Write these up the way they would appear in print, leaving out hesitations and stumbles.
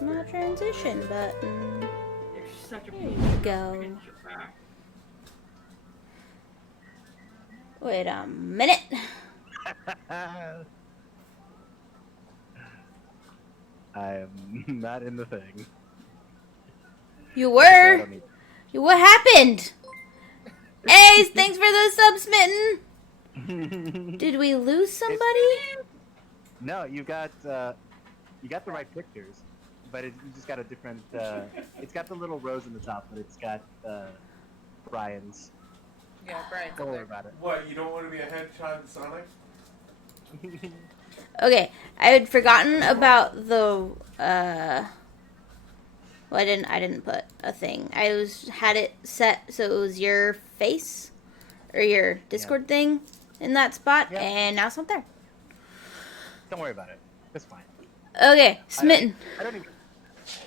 Where's my transition button? You're such a There we go. Wait a minute. I am not in the thing. You were? What happened? Hey, thanks for the sub, Smitten. Did we lose somebody? No, you got the right pictures, but you just got a different. It's got the little rose in the top, but it's got Brian's. Yeah, Brian's. Don't worry about it. What? You don't want to be a headshot Sonic? Okay, I had forgotten about the well, I didn't put a thing. I had it set so it was your face or your Discord thing in that spot, and now it's not there. Don't worry about it. It's fine. Okay, Smitten. I don't even.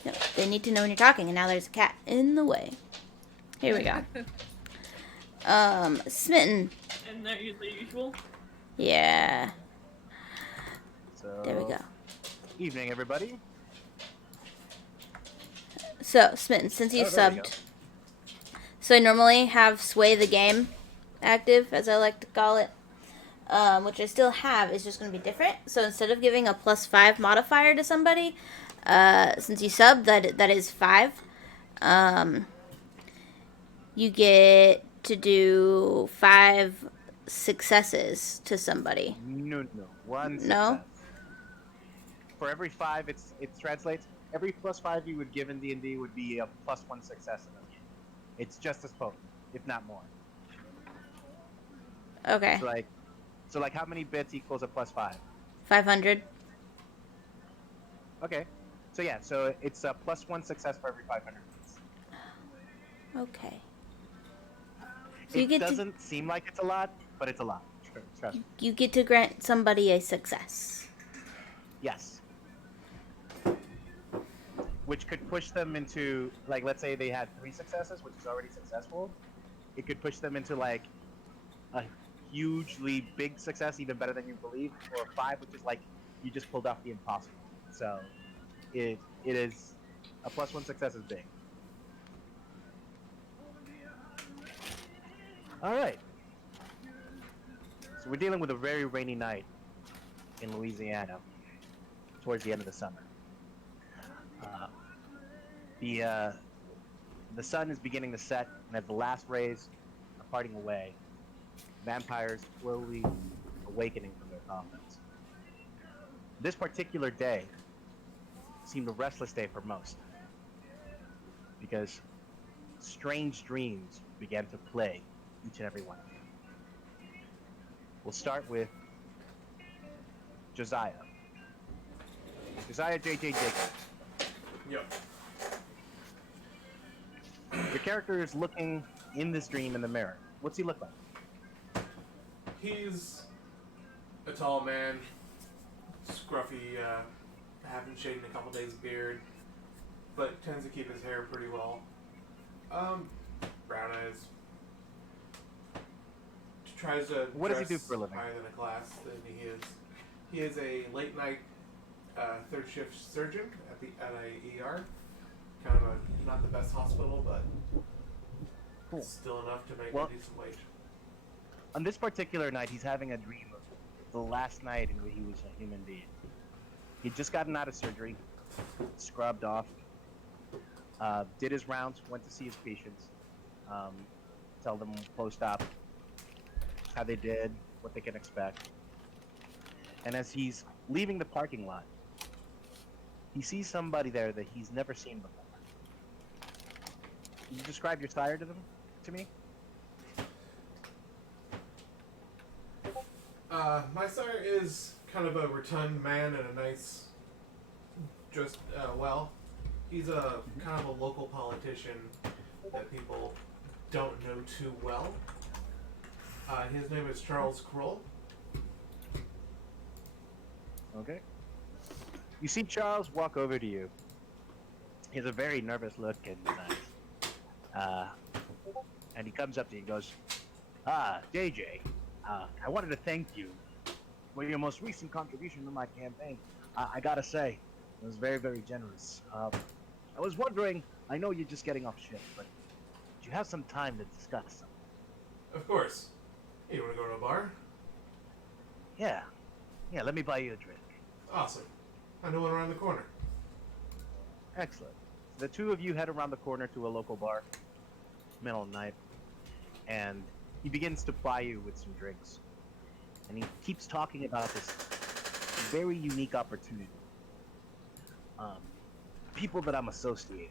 No, they need to know when you're talking, and now there's a cat in the way. Here we go. Smitten. And they're the usual? Yeah. So, there we go. Evening, everybody. So, Smitten, since you've subbed. So I normally have Sway the Game active, as I like to call it. Which I still have, is just going to be different. So instead of giving a +5 modifier to somebody, since you subbed, that is 5. You get to do 5 successes to somebody. No. One success. No? For every 5, it translates. Every +5 you would give in D&D would be a +1 success in the game. It's just as potent, if not more. Okay. So like how many bits equals a +5? 500. Okay. So yeah, so it's a +1 success for every 500 bits. Okay. So it doesn't seem like it's a lot, but it's a lot. Trust me. You get to grant somebody a success. Yes. Which could push them into, like, let's say they had 3 successes, which is already successful. It could push them into, like, a hugely big success, even better than you believe, or 5, which is like you just pulled off the impossible. So it is a +1 success is big. All right. So we're dealing with a very rainy night in Louisiana towards the end of the summer. The sun is beginning to set, and as the last rays are parting away, vampires slowly awakening from their coffins. This particular day seemed a restless day for most, because strange dreams began to plague each and every one of them. We'll start with Josiah. Josiah J.J. Jacobs. Yep. Your character is looking in this dream in the mirror. What's he look like? He's a tall man, scruffy, haven't shaved in a couple days beard, but tends to keep his hair pretty well. Brown eyes. Tries to What does he do dress for a living? higher than a class than he is. He is a late night third shift surgeon at a ER. Kind of not the best hospital, but Cool. still enough to make Well, a decent wage. On this particular night, he's having a dream of the last night in which he was a human being. He'd just gotten out of surgery, scrubbed off, did his rounds, went to see his patients, tell them post-op how they did, what they can expect. And as he's leaving the parking lot, he sees somebody there that he's never seen before. Can you describe your sire to me? My sire is kind of a rotund man and a nice, just, he's a kind of a local politician that people don't know too well. His name is Charles Kroll. Okay. You see Charles walk over to you. He has a very nervous look in his eyes. And he comes up to you and goes, JJ, I wanted to thank you for your most recent contribution to my campaign. I gotta say, It was very, very generous. I was wondering, I know you're just getting off shift, but do you have some time to discuss something? Of course. Hey, you want to go to a bar? Yeah. Yeah, let me buy you a drink. Awesome. I know one around the corner. Excellent. The two of you head around the corner to a local bar, middle of the night, and he begins to ply you with some drinks. And he keeps talking about this very unique opportunity. People that I'm associated.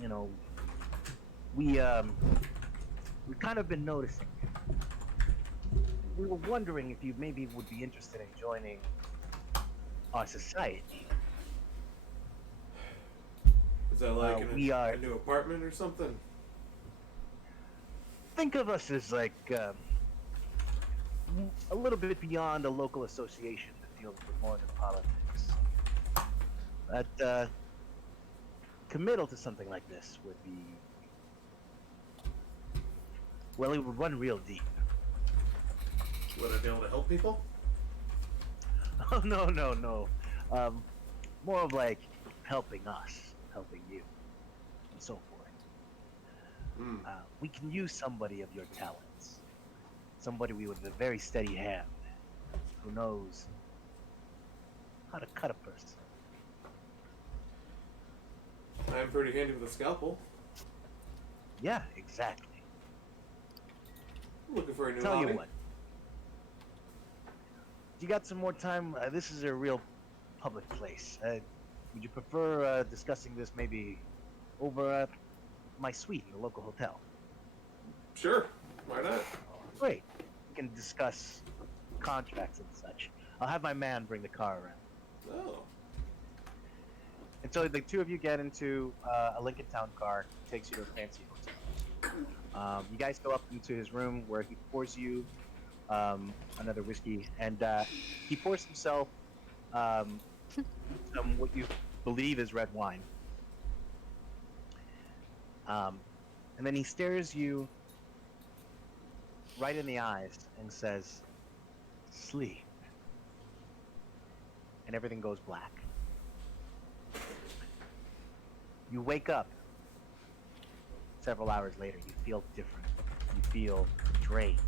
You know, we've kind of been noticing. We were wondering if you maybe would be interested in joining our society. Is that like a new apartment or something? Think of us as like a little bit beyond a local association that deals with more than politics. But committal to something like this would be, well, it would run real deep. Would I be able to help people? Oh, no. More of like helping us, helping you, and so forth. We can use somebody of your talents. Somebody with a very steady hand who knows how to cut a person. I'm pretty handy with a scalpel. Yeah, exactly. I'm looking for a new Tell hobby. you what. You got some more time? This is a real public place. Would you prefer discussing this maybe over my suite in the local hotel? Sure. Why not? Great. We can discuss contracts and such. I'll have my man bring the car around. Oh. And so the two of you get into a Lincoln Town car, takes you to a fancy hotel. You guys go up into his room where he pours you another whiskey, and he pours himself some what you believe is red wine. And then he stares you right in the eyes and says, "Sleep." And everything goes black. You wake up several hours later. You feel different. You feel drained.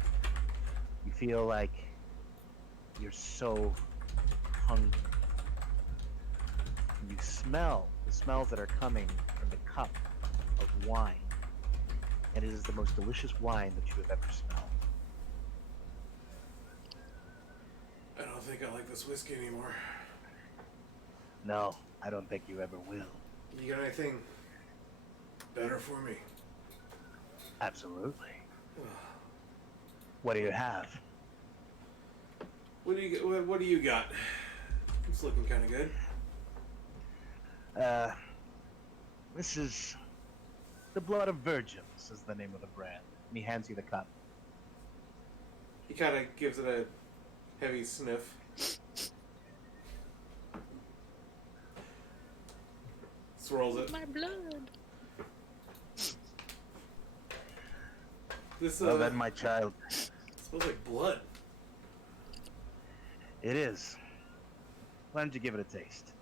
You feel like you're so hungry. You smell the smells that are coming from the cup of wine. And it is the most delicious wine that you have ever smelled. I don't think I like this whiskey anymore. No, I don't think you ever will. You got anything better for me? Absolutely. What do you have? What do you got? It's looking kind of good. This is the Blood of Virgins is the name of the brand. And he hands you the cup. He kind of gives it a heavy sniff. Swirls it. My blood. This Well then, my child. smells like blood. It is. Why don't you give it a taste?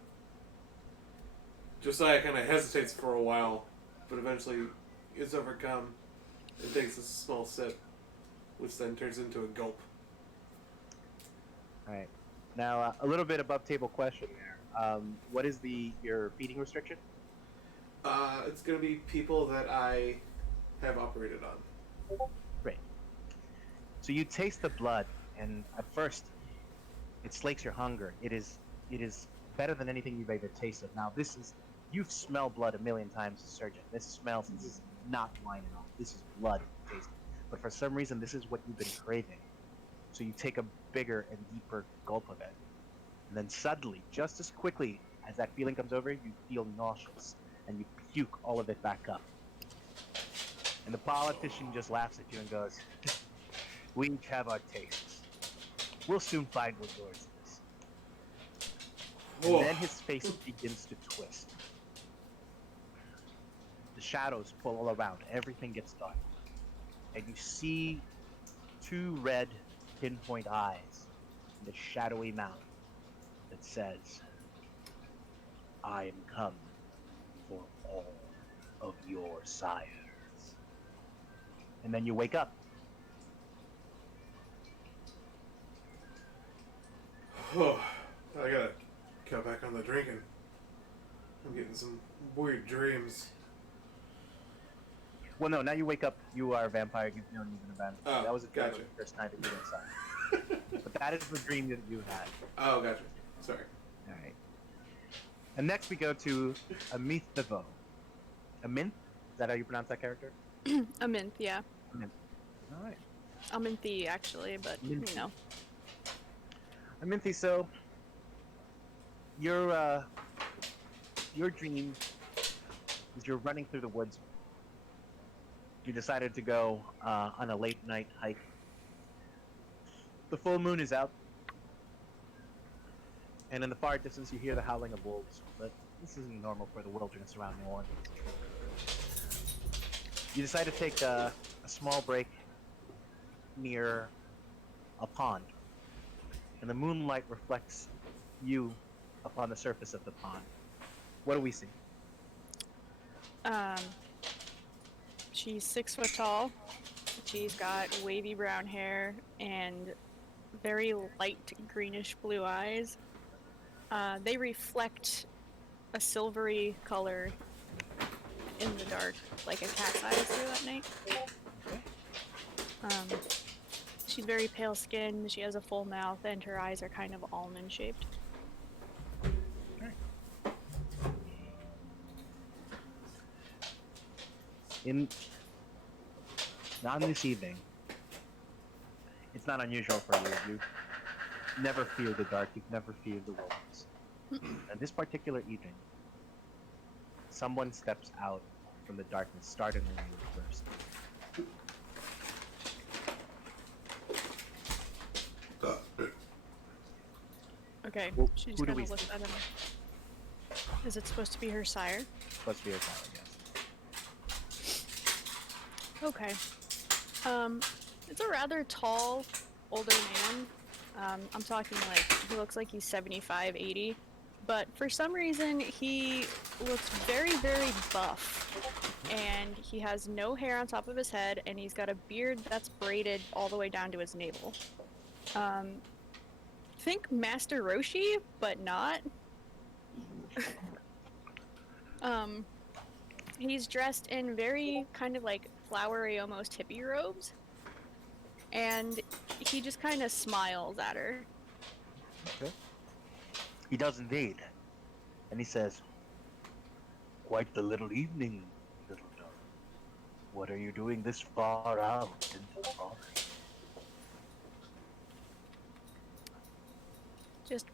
Josiah kind of hesitates for a while, but eventually is overcome and takes a small sip, which then turns into a gulp. All right. Now, a little bit above table question there. What is your feeding restriction? It's gonna be people that I have operated on. Great. So you taste the blood, and at first, it slakes your hunger. It is better than anything you've ever tasted. Now, you've smelled blood a million times as a surgeon. This is not wine at all. This is blood tasting. But for some reason, this is what you've been craving. So you take a bigger and deeper gulp of it. And then suddenly, just as quickly as that feeling comes over, you feel nauseous. And you puke all of it back up. And the politician just laughs at you and goes, "We each have our tastes. We'll soon find what yours is." And Whoa. then his face begins to twist. The shadows pull all around. Everything gets dark. And you see two red pinpoint eyes and a shadowy mouth that says, I am come for all of your sires. And then you wake up. Oh, I gotta cut back on the drinking. I'm getting some weird dreams. Well, no, now you wake up. You are a vampire. You don't need an event. Oh, That was a dream gotcha. of the first night that you were inside. But that is the dream that you had. Oh, gotcha. Sorry. All right. And next we go to Amith Devo. Aminth? Is that how you pronounce that character? Aminth, yeah. Aminth. All right. Aminthi, actually, but, Aminthi. you know. Aminthi, so your dream is you're running through the woods. You decided to go on a late night hike. The full moon is out. And in the far distance you hear the howling of wolves, but this isn't normal for the wilderness around New Orleans. You decide to take a small break near a pond, and the moonlight reflects you upon the surface of the pond. What do we see? She's 6 foot tall. She's got wavy brown hair and very light greenish blue eyes. They reflect a silvery color in the dark, like a cat's eyes do at night. She's very pale skinned, she has a full mouth, and her eyes are kind of almond shaped. On this evening, it's not unusual for you. You never fear the dark. You've never feared the wolves. And this particular evening, someone steps out from the darkness, startling you first. Okay, Well, she just who do kind we of looks see? at him. Is it supposed to be her sire? Supposed to be a silent, yes. Okay. It's a rather tall, older man. I'm talking like, he looks like he's 75, 80. But for some reason, he looks very, very buff. And he has no hair on top of his head, and he's got a beard that's braided all the way down to his navel. Think Master Roshi, but not. He's dressed in very kind of like flowery, almost hippie robes. And he just kind of smiles at her. Okay. He does indeed. And he says, "Quite the little evening, little dove. What are you doing this far out into the forest?" Just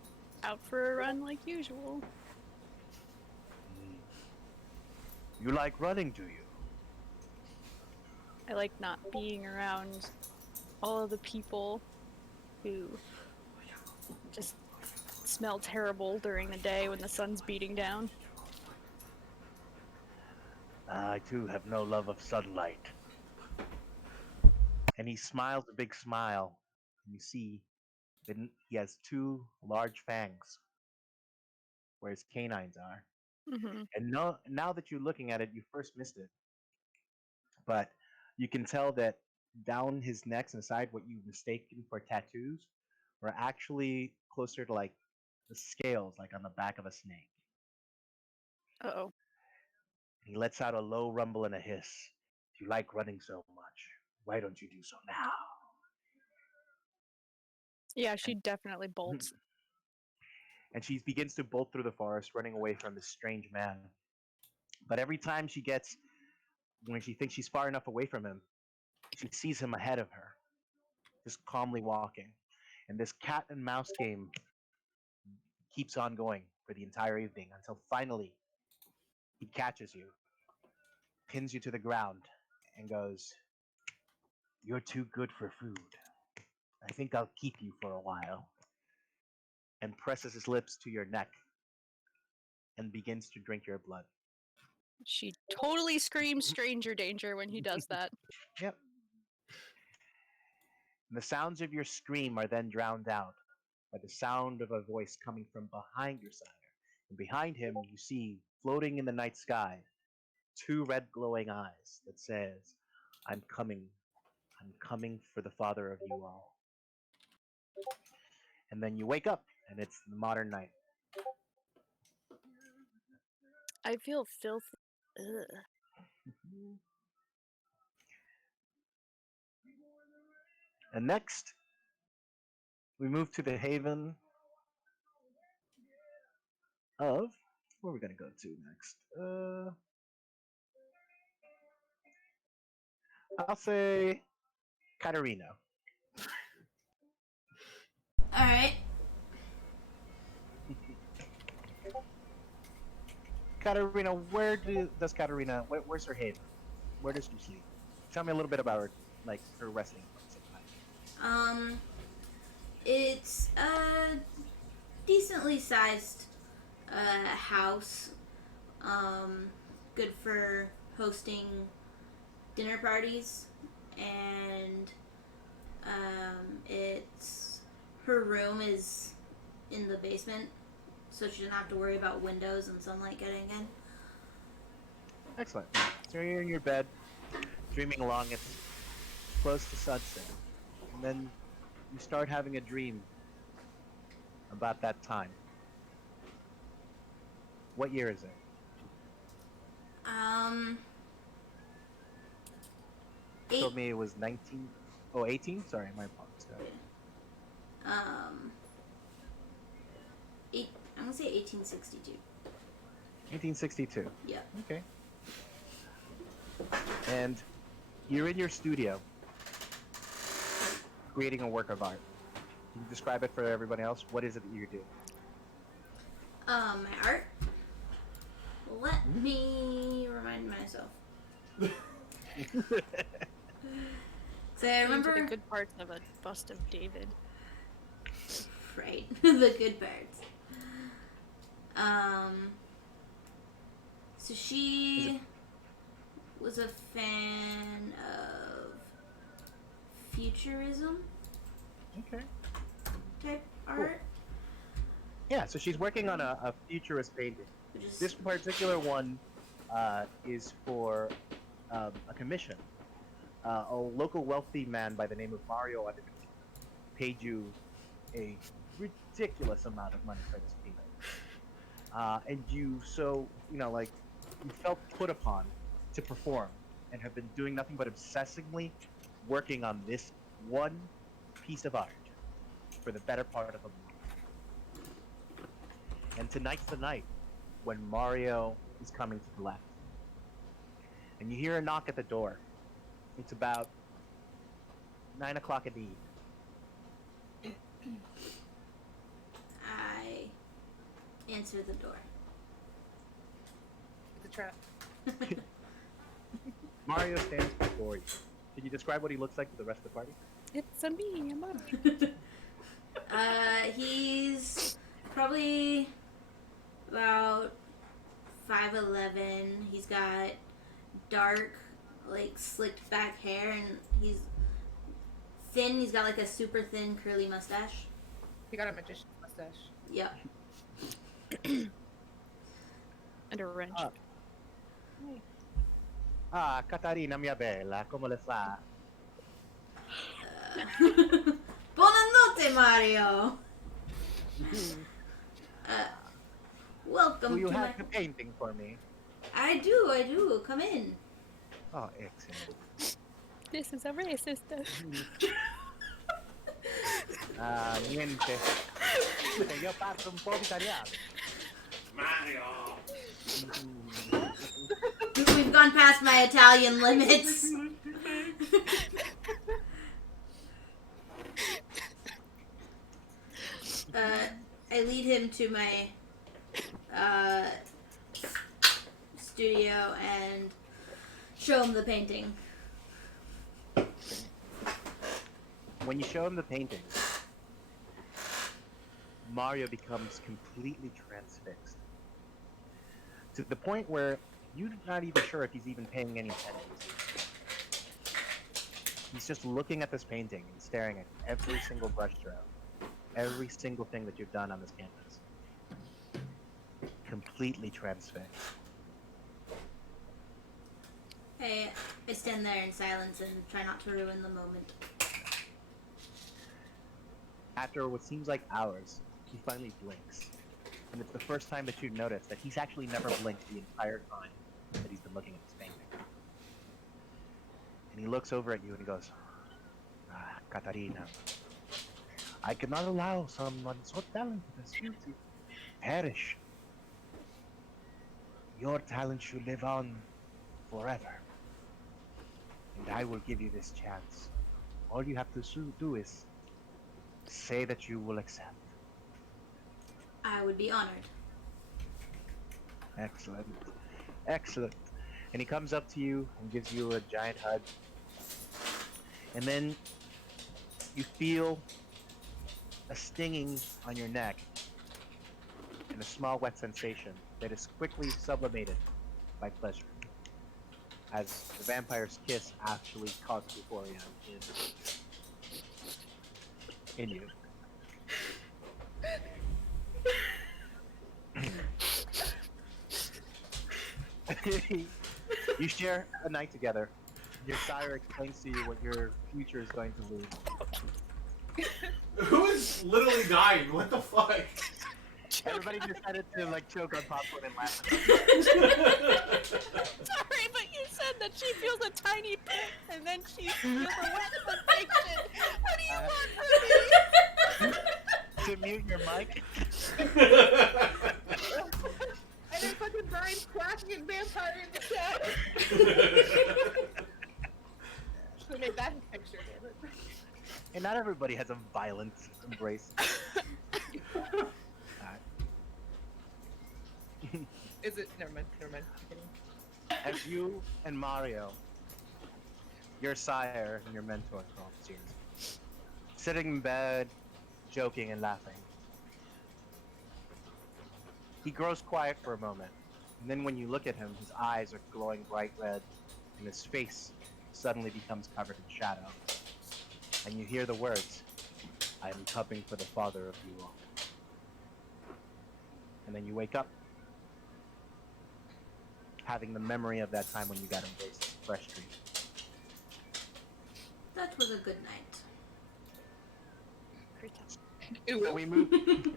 out for a run like usual. You like running, do you? I like not being around all of the people who just smell terrible during the day when the sun's beating down. I too have no love of sunlight. And he smiles a big smile. And you see that he has two large fangs where his canines are. Mm-hmm. And now that you're looking at it, you first missed it. But you can tell that down his neck and side, what you mistaken for tattoos were actually closer to like the scales, like on the back of a snake. Uh-oh. He lets out a low rumble and a hiss. "If you like running so much, why don't you do so now?" Yeah, she definitely bolts. And she begins to bolt through the forest, running away from this strange man. But every time when she thinks she's far enough away from him, she sees him ahead of her, just calmly walking. And this cat and mouse game keeps on going for the entire evening until finally he catches you, pins you to the ground, and goes, "You're too good for food. I think I'll keep you for a while." And presses his lips to your neck and begins to drink your blood. She totally screams stranger danger when he does that. Yep. And the sounds of your scream are then drowned out by the sound of a voice coming from behind your sire. And behind him, you see floating in the night sky two red glowing eyes that says, I'm coming. I'm coming for the father of you all. And then you wake up, and it's the modern night. I feel filthy. Ugh. And next, we move to the haven of. Where are we going to go to next? I'll say Katarina. All right. Katarina, does Katarina? Where's her haven? Where does she sleep? Tell me a little bit about her, like her resting place at night. It's a decently sized house. Good for hosting dinner parties, and it's her room is in the basement, so she doesn't have to worry about windows and sunlight getting in. Excellent. So you're in your bed, dreaming along. It's close to sunset, and then you start having a dream about that time. What year is it? You told me it was 19. Oh, 18? Sorry, my apologies. Um, I'm gonna say 1862. 1862. Yeah. Okay. And you're in your studio creating a work of art. Can you describe it for everybody else? What is it that you're doing? My art. Let me remind myself. So I remember The good parts of a bust of David. Right, the good parts. So she was a fan of futurism Okay. type art. Yeah, so she's working on a futurist painting. Which is This particular one is for a commission. A local wealthy man by the name of Mario paid you a ridiculous amount of money for this painting. And you felt put upon to perform and have been doing nothing but obsessively working on this one piece of art for the better part of a month. And tonight's the night when Mario is coming to collect. And you hear a knock at the door. It's about 9 o'clock in the evening. I answer the door. The trap. Mario stands before you. Can you describe what he looks like to the rest of the party? It's a me, a mom. He's probably about 5'11". He's got dark, like slicked back hair, and he's thin. He's got like a super thin curly mustache. He got a magician's mustache. Yep. And a wrench. Catarina mia bella, come le fa? Buonanotte, Mario. Welcome Do you to have my... the painting for me? I do. Come in. Oh, excellent. This is a racist. Niente. Io parlo un po' di italiano. Mario! We've gone past my Italian limits. I lead him to my studio and show him the painting. When you show him the painting, Mario becomes completely transfixed. To the point where you're not even sure if he's even paying any attention to you. He's just looking at this painting and staring at every single brushstroke, every single thing that you've done on this canvas. completely transfixed. I stand there in silence and try not to ruin the moment. After what seems like hours, he finally blinks. And it's the first time that you notice that he's actually never blinked the entire time that he's been looking at this painting. And he looks over at you and he goes, "Ah, Katarina, I cannot allow someone so talented as you to perish. Your talent should live on forever. And I will give you this chance. All you have to do is say that you will accept." I would be honored. Excellent. Excellent. And he comes up to you and gives you a giant hug. And then you feel a stinging on your neck and a small wet sensation that is quickly sublimated by pleasure, as the vampire's kiss actually causes euphoria in you. You share a night together. Your sire explains to you what your future is going to lead. Who is literally dying? What the fuck? Everybody decided to like choke on popcorn and laugh. Sorry, but you said that she feels a tiny pit and then she feels a wet sensation. What do you want from me? To mute your mic. And then fucking Brian's crashing and vampire in the chat. Should made that picture, damn it. And not everybody has a violent embrace. Is it? Never mind. I'm kidding. As you and Mario, your sire and your mentor, sitting in bed, joking and laughing, he grows quiet for a moment, and then when you look at him, his eyes are glowing bright red, and his face suddenly becomes covered in shadow. And you hear the words, "I am coming for the father of you all." And then you wake up, having the memory of that time when you got embraced fresh dream. That was a good night. So we move to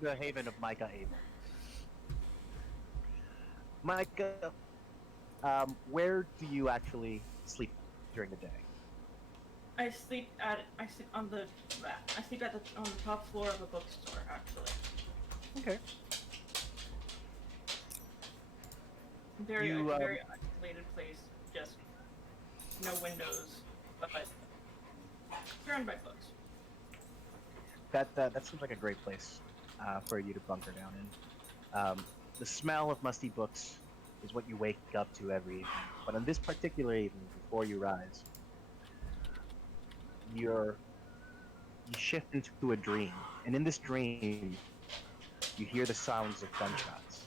the haven of Micah Abel. Micah, where do you actually sleep during the day? I sleep on the top floor of a bookstore, actually. Okay. Very You, very isolated place, just no windows, but surrounded by books. That seems like a great place for you to bunker down in. The smell of musty books is what you wake up to every evening. But on this particular evening, before you rise, you shift into a dream. And in this dream, you hear the sounds of gunshots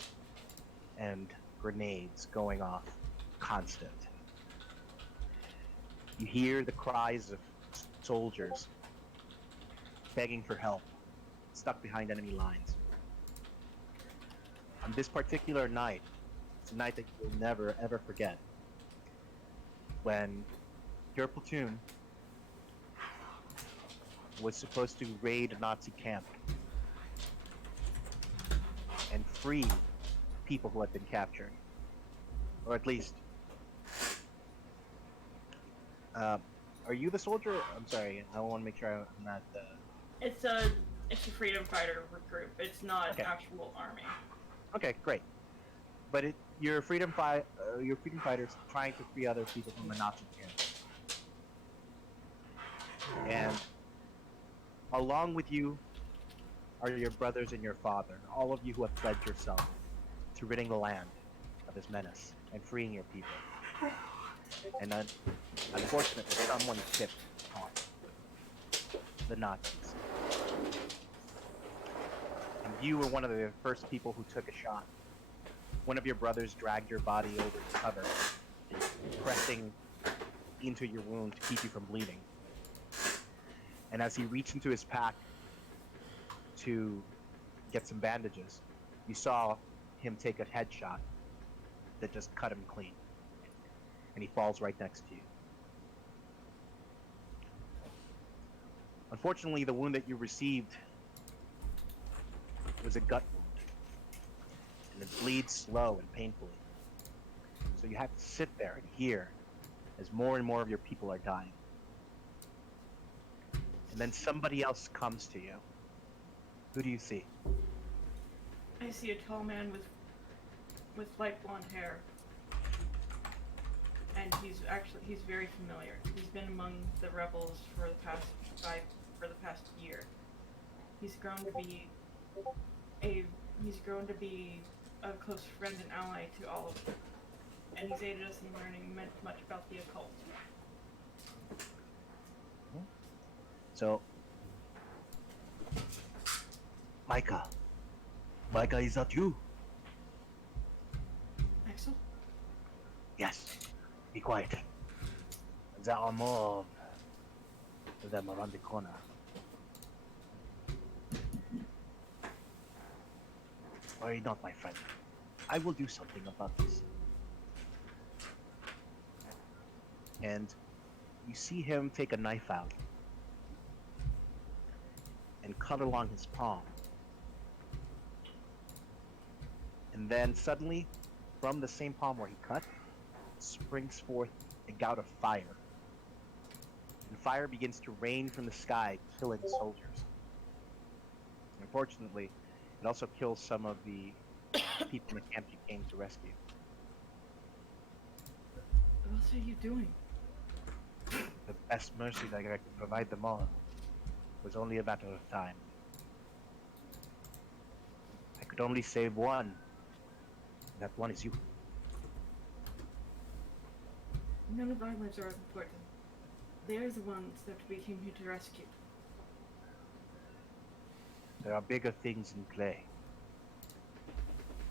and grenades going off constant. You hear the cries of soldiers begging for help, stuck behind enemy lines. On this particular night, it's a night that you'll never ever forget, when your platoon was supposed to raid a Nazi camp and free people who had been captured, or at least are you the soldier? I'm sorry, I want to make sure I'm not It's a freedom fighter group. It's not Okay. an actual army. Okay, great. But you're freedom fighters trying to free other people from a Nazi camp. And along with you are your brothers and your father, all of you who have pledged yourself to ridding the land of this menace and freeing your people. And unfortunately, someone tipped off the Nazis. And you were one of the first people who took a shot. One of your brothers dragged your body over to cover, pressing into your wound to keep you from bleeding. And as he reached into his pack to get some bandages, you saw him take a headshot that just cut him clean. And he falls right next to you. Unfortunately, the wound that you received was a gut wound. And it bleeds slow and painfully. So you have to sit there and hear as more and more of your people are dying. And then somebody else comes to you. Who do you see? I see a tall man with light blonde hair. And he's very familiar. He's been among the rebels for the past year. He's grown to be a close friend and ally to all of them. And he's aided us in learning much about the occult. So, Micah, is that you? Axel? Yes. Be quiet. There are more of them around the corner. Worry not, my friend. I will do something about this. And you see him take a knife out and cut along his palm. And then suddenly, from the same palm where he cut, springs forth a gout of fire. And fire begins to rain from the sky, killing soldiers. Unfortunately, it also kills some of the people in the camp you came to rescue. What are you doing? The best mercy that I could provide them all was only a matter of time. I could only save one. That one is you. None of our lives are important. They're the ones that we came here to rescue. There are bigger things in play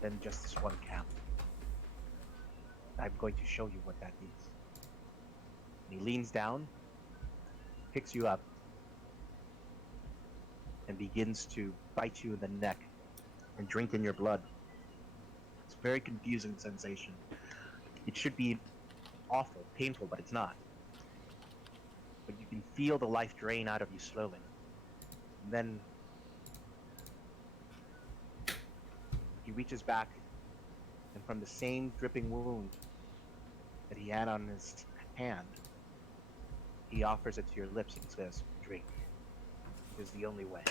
than just this one camp. I'm going to show you what that is. And he leans down, picks you up, and begins to bite you in the neck and drink in your blood. It's a very confusing sensation. It should be awful, painful, but it's not. But you can feel the life drain out of you slowly. And then he reaches back, and from the same dripping wound that he had on his hand, he offers it to your lips and says, "Drink. It is the only way."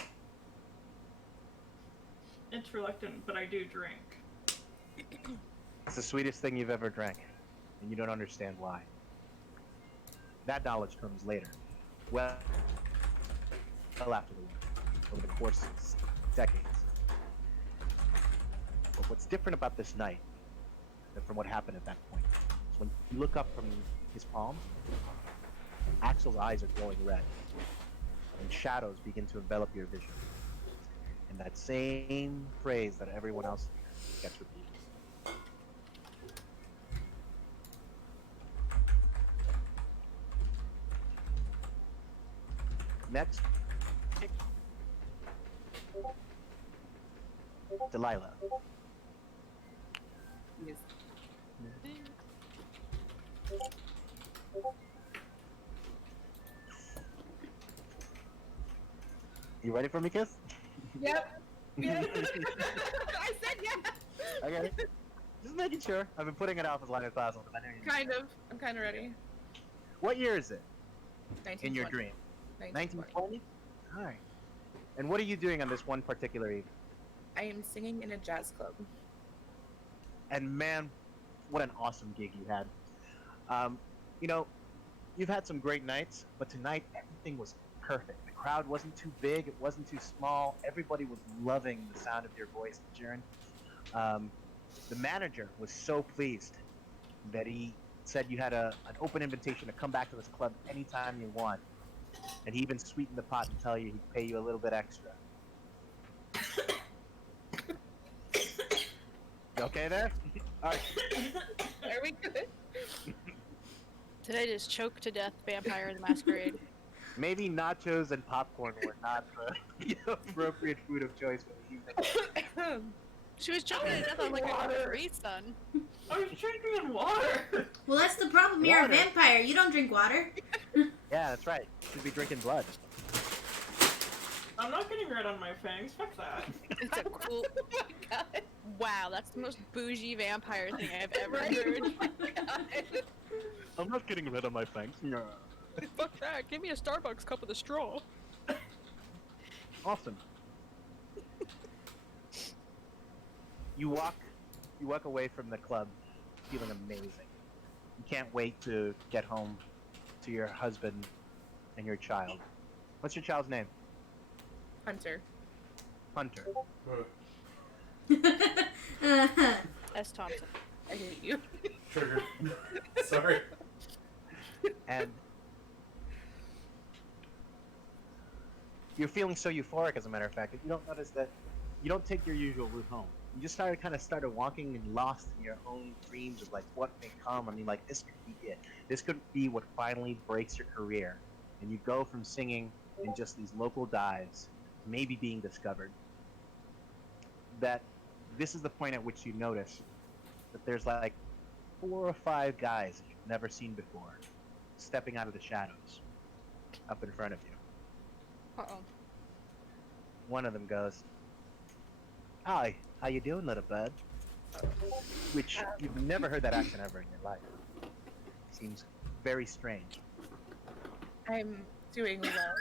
It's reluctant, but I do drink. It's the sweetest thing you've ever drank, and you don't understand why. That knowledge comes later. Well after the war, over the course of decades. But what's different about this night than from what happened at that point is when you look up from his palm, Axel's eyes are glowing red, and shadows begin to envelop your vision. And that same phrase that everyone else hears gets repeated. Next, Delilah. Yes. You ready for me, Kiss? Yep. Yeah. I said yeah. Okay. Just making sure. I've been putting it off as long as possible. But I know you Kind of. I'm kind of ready. What year is it in your 1920. dream? 1920. 1920? Alright. And what are you doing on this one particular evening? I am singing in a jazz club. And man, what an awesome gig you had. You know, you've had some great nights, but tonight everything was perfect. The crowd wasn't too big, it wasn't too small. Everybody was loving the sound of your voice, Jaren. The manager was so pleased that he said you had an open invitation to come back to this club anytime you want. And he even sweetened the pot and tell you he'd pay you a little bit extra. You okay there? All right. Are we good? Today just choked to death Vampire the Masquerade. Maybe nachos and popcorn were not the appropriate food of choice for the evening. She was choking to death on like a Capri Sun. I was drinking in water. Well, that's the problem. You're a Water. vampire. You don't drink water. Yeah, that's right. Should be drinking blood. I'm not getting red on my fangs. Fuck that. It's a cool. Oh my god. Wow, that's the most bougie vampire thing I've ever Right? heard. Oh my god. I'm not getting rid of my fangs. No. Fuck that! Give me a Starbucks cup with a straw. Awesome. You walk away from the club feeling amazing. You can't wait to get home to your husband and your child. What's your child's name? Hunter. Hunter. S. Thompson. I hate you. Trigger. Sorry. And you're feeling so euphoric, as a matter of fact, that you don't notice that you don't take your usual route home. You just started walking and lost in your own dreams of like what may come. I mean, like this could be it. This could be what finally breaks your career. And you go from singing in just these local dives, to maybe being discovered. That this is the point at which you notice that there's like 4 or 5 guys that you've never seen before, stepping out of the shadows, up in front of you. Uh-oh. One of them goes, "Hi, how you doing, little bird?" Which you've never heard that accent ever in your life. Seems very strange. I'm doing well.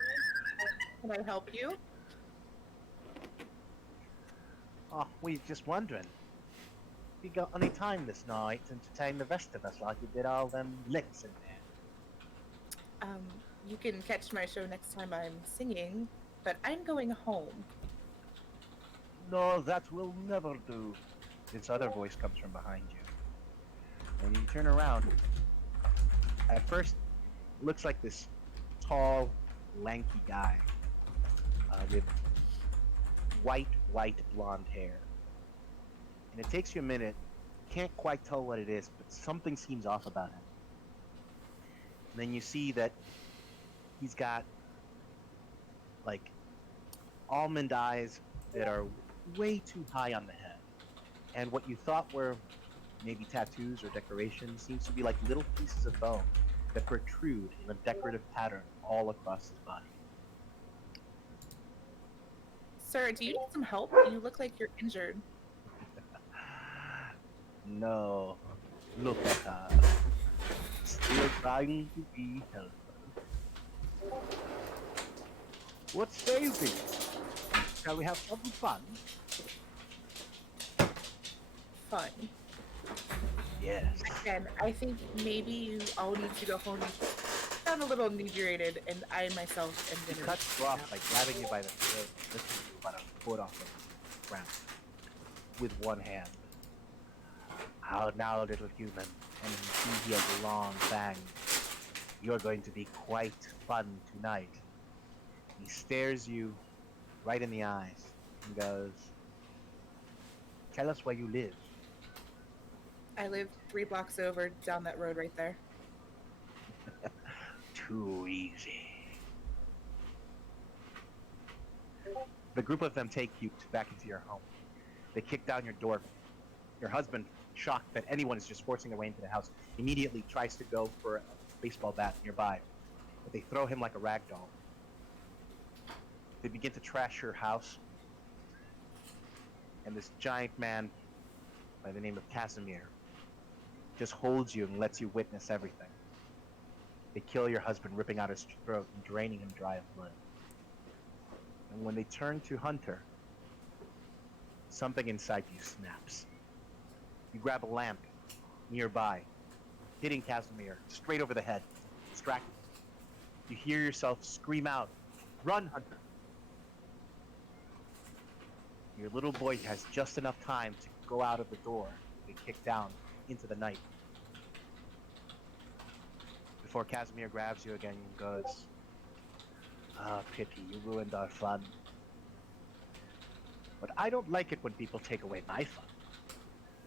Can I help you? Oh, we're just wondering, you got any time this night to entertain the rest of us like you did all them licks in there? You can catch my show next time I'm singing, but I'm going home. No, that will never do. This other voice comes from behind you. And you turn around. At first, it looks like this tall, lanky guy with white blonde hair. And it takes you a minute. Can't quite tell what it is, but something seems off about him. And then you see that he's got like almond eyes that are way too high on the head. And what you thought were maybe tattoos or decorations seems to be like little pieces of bone that protrude in a decorative pattern all across his body. Sir, do you need some help? You look like you're injured. No, look at her. Still trying to be helpful. What say you? Shall we have some fun? Fun. Yes. And I think maybe you all need to go home. You sound a little inebriated, and I myself am He gonna. cuts you off by grabbing you by the throat and lifting you about a foot off the ground with one hand. Now, little human, and you see he has long fangs. You're going to be quite fun tonight. He stares you right in the eyes and goes, "Tell us where you live." I live 3 blocks over down that road right there. Too easy. The group of them take you back into your home. They kick down your door. Your husband, shocked that anyone is just forcing their way into the house, immediately tries to go for a baseball bat nearby. But they throw him like a rag doll. They begin to trash your house. And this giant man by the name of Casimir just holds you and lets you witness everything. They kill your husband, ripping out his throat and draining him dry of blood. And when they turn to Hunter, something inside you snaps. You grab a lamp nearby, hitting Casimir straight over the head, distracted. You hear yourself scream out, "Run, Hunter!" Your little boy has just enough time to go out of the door they kick down into the night before Casimir grabs you again and goes, "Ah, pity, you ruined our fun. But I don't like it when people take away my fun.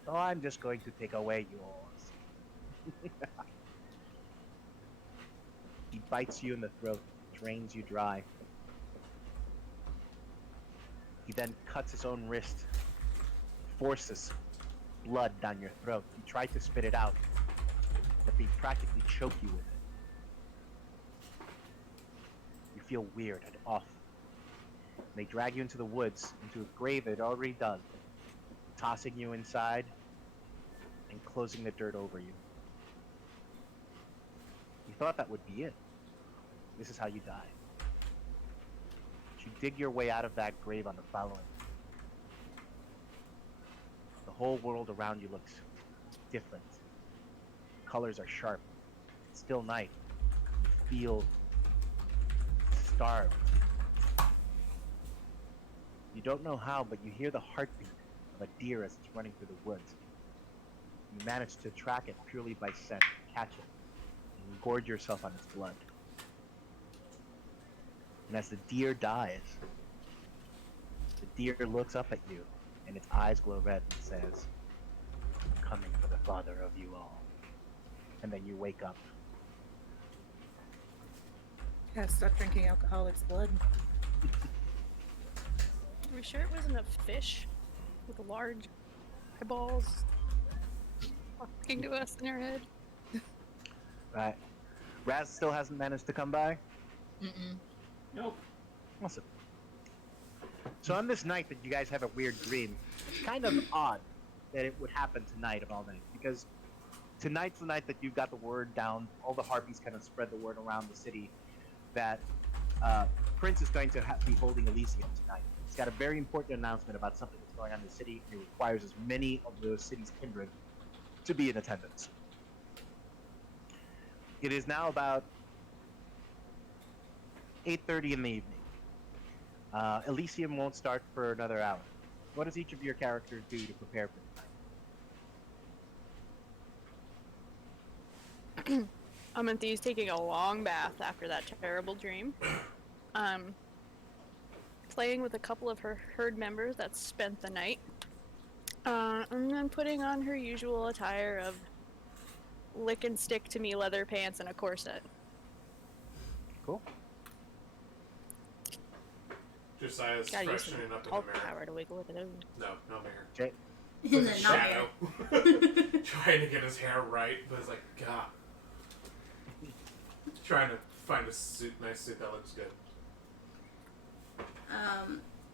So I'm just going to take away yours." He bites you in the throat, drains you dry. He then cuts his own wrist, forces blood down your throat. You try to spit it out, but they practically choke you with it. You feel weird and off. They drag you into the woods, into a grave they'd already dug, tossing you inside and closing the dirt over you. You thought that would be it. This is how you die. But you dig your way out of that grave on the following. The whole world around you looks different. Colors are sharp. It's still night. You feel starved. You don't know how, but you hear the heartbeat of a deer as it's running through the woods. You manage to track it purely by scent, catch it, and you gorge yourself on its blood. And as the deer dies, the deer looks up at you, and its eyes glow red and says, "I'm coming for the father of you all." And then you wake up. Yeah, stop drinking alcoholic's blood. Are we sure it wasn't a fish with large eyeballs talking to us in our head? Right. Raz still hasn't managed to come by? Mm-mm. Nope. Awesome. So on this night that you guys have a weird dream, it's kind of odd that it would happen tonight of all nights, because tonight's the night that you got the word down, all the harpies kind of spread the word around the city that Prince is going to be holding Elysium tonight. He's got a very important announcement about something that's going on in the city, and it requires as many of the city's kindred to be in attendance. It is now about 8:30 in the evening. Elysium won't start for another hour. What does each of your characters do to prepare for tonight? Amanthe's taking a long bath after that terrible dream. Playing with a couple of her herd members that spent the night. And then putting on her usual attire of lick and stick to me leather pants and a corset. Cool. Josiah's Gotta use some freshening up in the talk mirror. power to wiggle it in. No mirror. Jay? In With the a shadow. not Trying to get his hair right, but it's like, God. Trying to find a nice suit that looks good.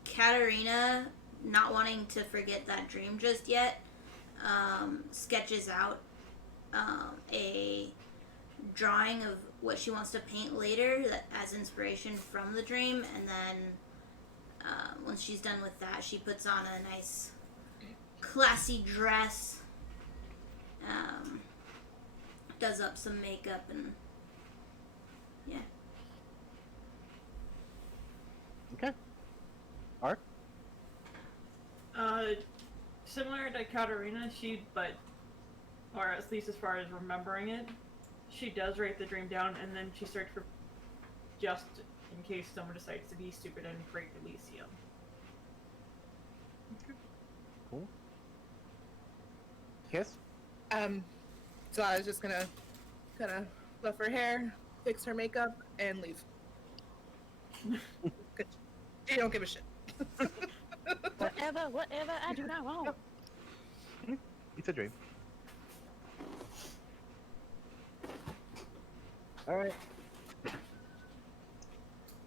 Katarina, not wanting to forget that dream just yet, sketches out a drawing of what she wants to paint later that as inspiration from the dream, and then once she's done with that, she puts on a nice classy dress, does up some makeup, and yeah. Okay. Art? Similar to Katarina, or at least as far as remembering it, she does write the dream down, and then she searches for, just in case someone decides to be stupid and break Elysium. Cool. Kiss? So I was just gonna kind of fluff her hair, fix her makeup, and leave. Good. She don't give a shit. Whatever, I do not want. It's a dream. Alright.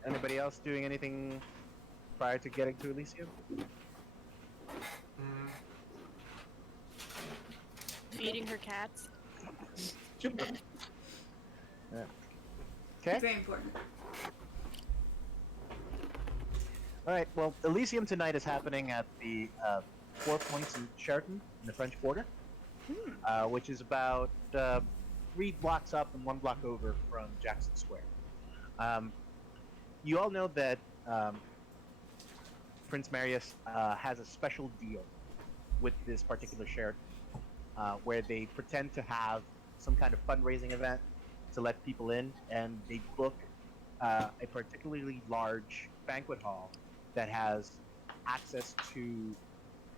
Anybody else doing anything prior to getting to Elysium? Feeding her cats. Okay. Very important. Alright, well, Elysium tonight is happening at the 4 Points in Sheraton in the French Quarter, which is about 3 blocks up and 1 block over from Jackson Square. You all know that Prince Marius has a special deal with this particular Sheraton, where they pretend to have some kind of fundraising event to let people in, and they book a particularly large banquet hall that has access to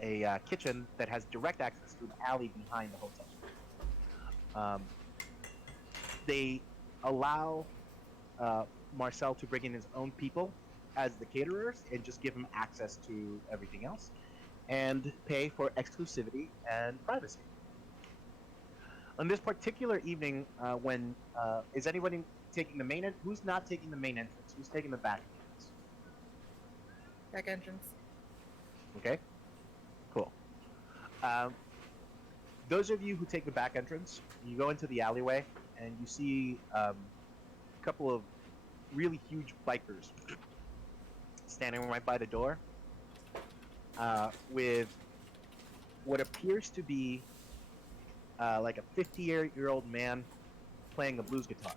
a kitchen that has direct access to an alley behind the hotel. They allow Marcel to bring in his own people as the caterers and just give him access to everything else. and pay for exclusivity and privacy. On this particular evening, when is anybody taking the main? Who's not taking the main entrance? Who's taking the back entrance? Back entrance. Okay, cool. Um, those of you who take the back entrance, you go into the alleyway and you see a couple of really huge bikers standing right by the door with what appears to be like a 50-year-old man playing a blues guitar.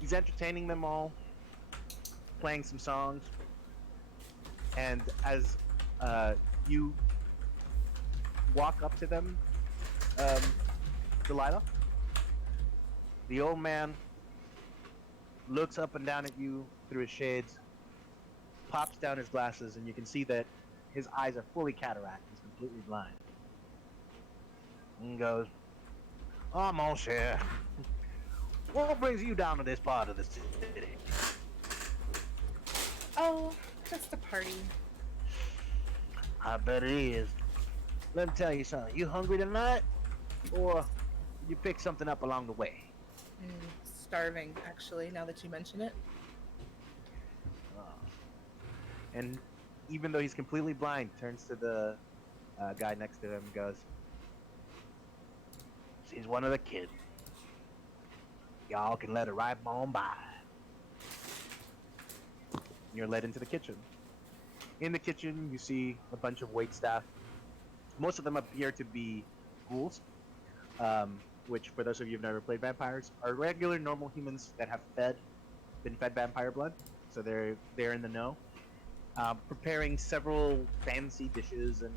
He's entertaining them all, playing some songs, and as you walk up to them, Delilah, the old man looks up and down at you through his shades, pops down his glasses, and you can see that his eyes are fully cataract. He's completely blind. And goes, "Oh, monsieur, what brings you down to this part of the city?" Oh, just a party. I bet it is. Let me tell you something. You hungry tonight? Or you pick something up along the way? Starving, actually, now that you mention it. And even though he's completely blind, turns to the guy next to him and goes, "She's one of the kids. Y'all can let her right on by." You're led into the kitchen. In the kitchen, you see a bunch of waitstaff. Most of them appear to be ghouls, which, for those of you who've never played vampires, are regular, normal humans that have been fed vampire blood, so they're in the know. Preparing several fancy dishes and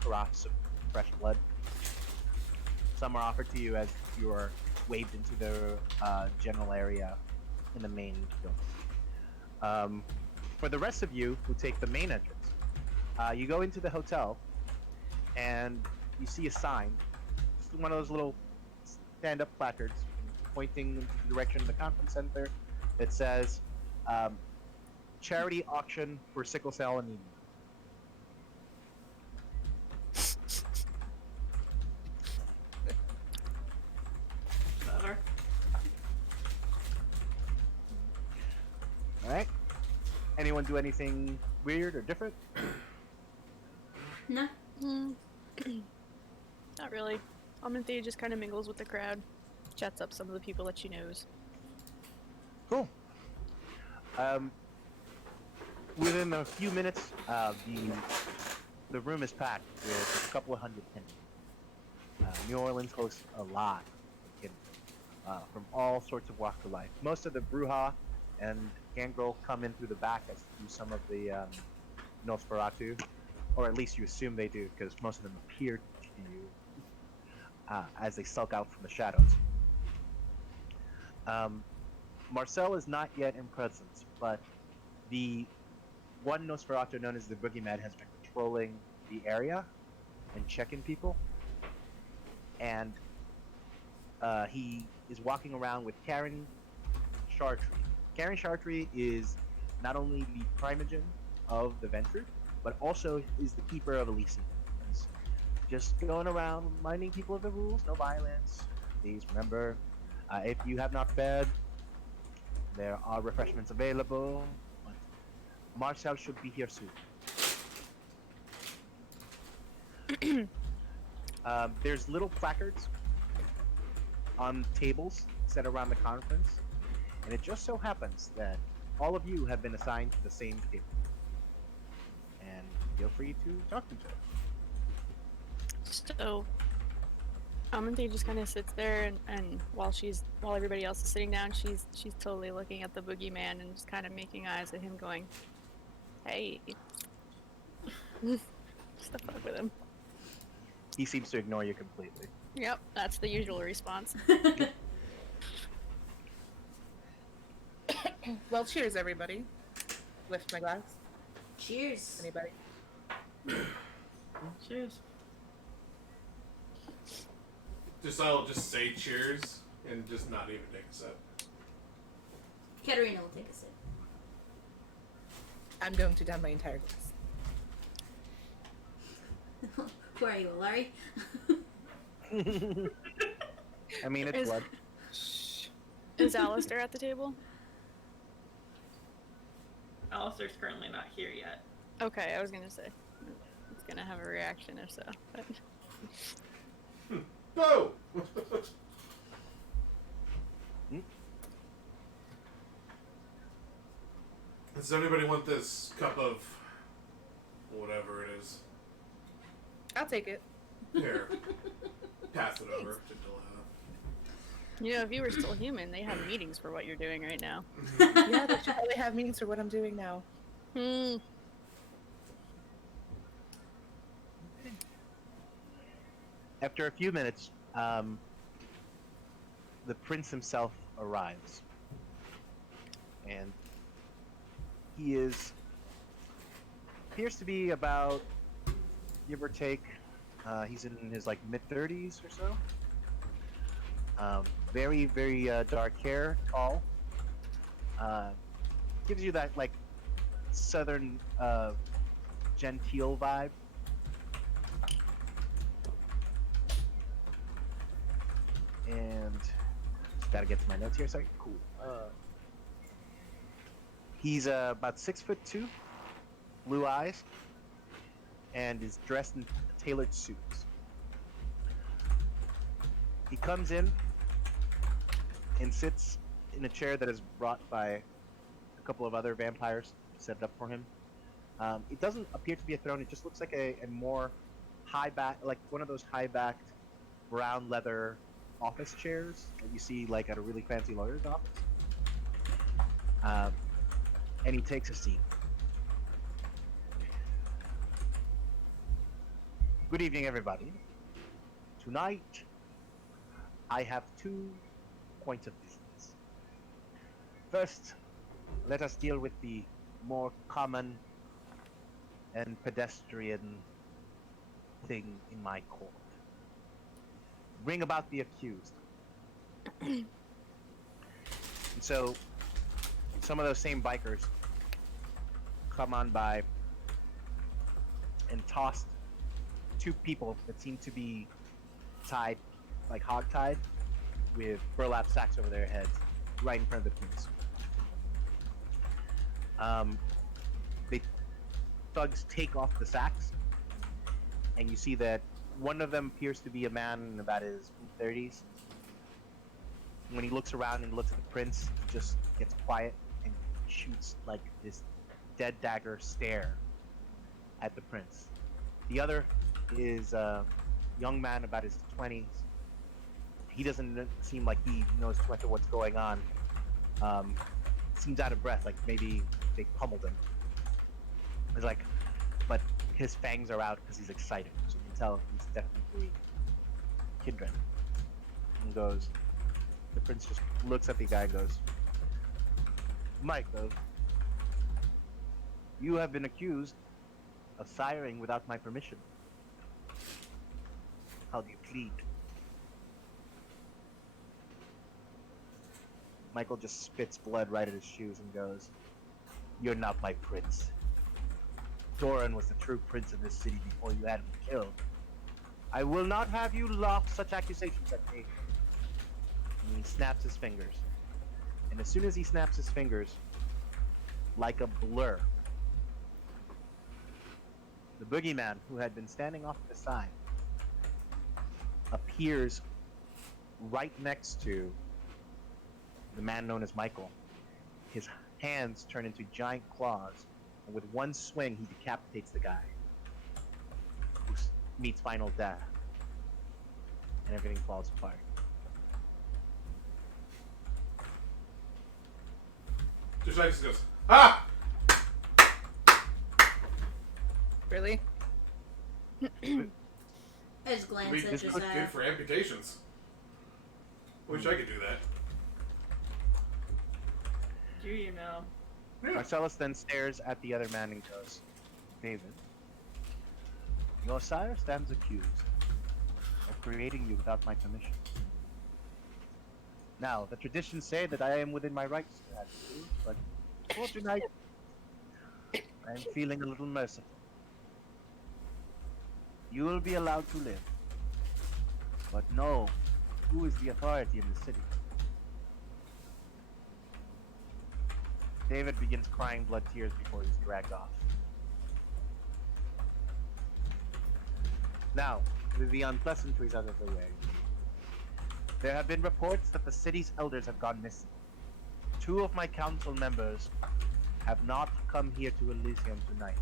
carafes of fresh blood. Some are offered to you as you are waved into the general area in the main building. For the rest of you who take the main entrance, you go into the hotel and you see a sign, just one of those little stand-up placards pointing in the direction of the conference center that says, "Charity auction for sickle cell anemia." Better. All right. Anyone do anything weird or different? No. Not really. Amanthea just kind of mingles with the crowd, chats up some of the people that she knows. Cool. Within a few minutes, the room is packed with a couple of hundred Kindred. New Orleans hosts a lot of Kindred from all sorts of walks of life. Most of the Bruja and Gangrel come in through the back as do some of the Nosferatu, or at least you assume they do, because most of them appear to you as they sulk out from the shadows. Marcel is not yet in presence, but the one Nosferatu known as the Boogeyman has been patrolling the area and checking people, and he is walking around with Karen Chartree. Karen Chartree is not only the primogen of the Ventru, but also is the keeper of Elysium. He's just going around reminding people of the rules, no violence. Please remember, if you have not fed, there are refreshments available. Marcel should be here soon. There's little placards on tables set around the conference, and it just so happens that all of you have been assigned to the same table. And feel free to talk to each other. So, Amanthea just kind of sits there, and while everybody else is sitting down, she's totally looking at the boogeyman and just kind of making eyes at him, going, "Hey," just to fuck with him. He seems to ignore you completely. Yep, that's the usual response. Well, cheers, everybody. Lift my glass. Cheers. Anybody? Cheers. I'll just say cheers and just not even take a sip. Katerina will take a sip. I'm going to down my entire glass. Who are you, Larry? I mean, it's Is- blood. Is Alistair at the table? Alistair's currently not here yet. Okay, I was gonna say. It's gonna have a reaction if so. But... No! Does anybody want this cup of whatever it is? I'll take it. Here. Pass it over to Delana. You know, if you were still human, they have meetings for what you're doing right now. Yeah, they should probably have meetings for what I'm doing now. After a few minutes, the prince himself arrives. And he appears to be about, give or take, he's in his like mid-30s or so. Very, very dark hair, tall. Gives you that like southern genteel vibe. And just gotta get to my notes here. Sorry. Cool. He's about 6'2", blue eyes, and is dressed in tailored suits. He comes in and sits in a chair that is brought by a couple of other vampires set it up for him. It doesn't appear to be a throne. It just looks like a more high back, like one of those high backed brown leather office chairs that you see like at a really fancy lawyer's office. And he takes a seat. Good evening, everybody. Tonight, I have 2 points of business. First, let us deal with the more common and pedestrian thing in my court. Bring about the accused. And so, some of those same bikers come on by and tossed 2 people that seem to be tied, like hog-tied, with burlap sacks over their heads, right in front of the police. The thugs take off the sacks, and you see that one of them appears to be a man in about his mid-30s. When he looks around and looks at the prince, he just gets quiet and shoots like this dead dagger stare at the prince. The other is a young man about his 20s. He doesn't seem like he knows too much of what's going on. Seems out of breath, like maybe they pummeled him. It's like, but his fangs are out because he's excited. So you can tell he's definitely kindred. And goes, the prince just looks at the guy and goes, Michael, you have been accused of siring without my permission. How do you plead? Michael just spits blood right at his shoes and goes, You're not my prince. Doran was the true prince of this city before you had him killed. I will not have you loft such accusations at me. And he snaps his fingers. And as soon as he snaps his fingers, like a blur, the boogeyman, who had been standing off to the side, appears right next to the man known as Michael. His hands turn into giant claws, and with one swing, he decapitates the guy, who meets final death, and everything falls apart. Just goes, ah! Really? I just glance This at looks Josiah. good for amputations. Wish I could do that. Do you know? Yeah. Marcellus then stares at the other man and goes, David, your sire stands accused of creating you without my permission. Now, the traditions say that I am within my rights to have you, but for tonight, I'm feeling a little merciful. You will be allowed to live. But know who is the authority in the city. David begins crying blood tears before he's dragged off. Now, with the unpleasantries out of the way, there have been reports that the city's elders have gone missing. 2 of my council members have not come here to Elysium tonight.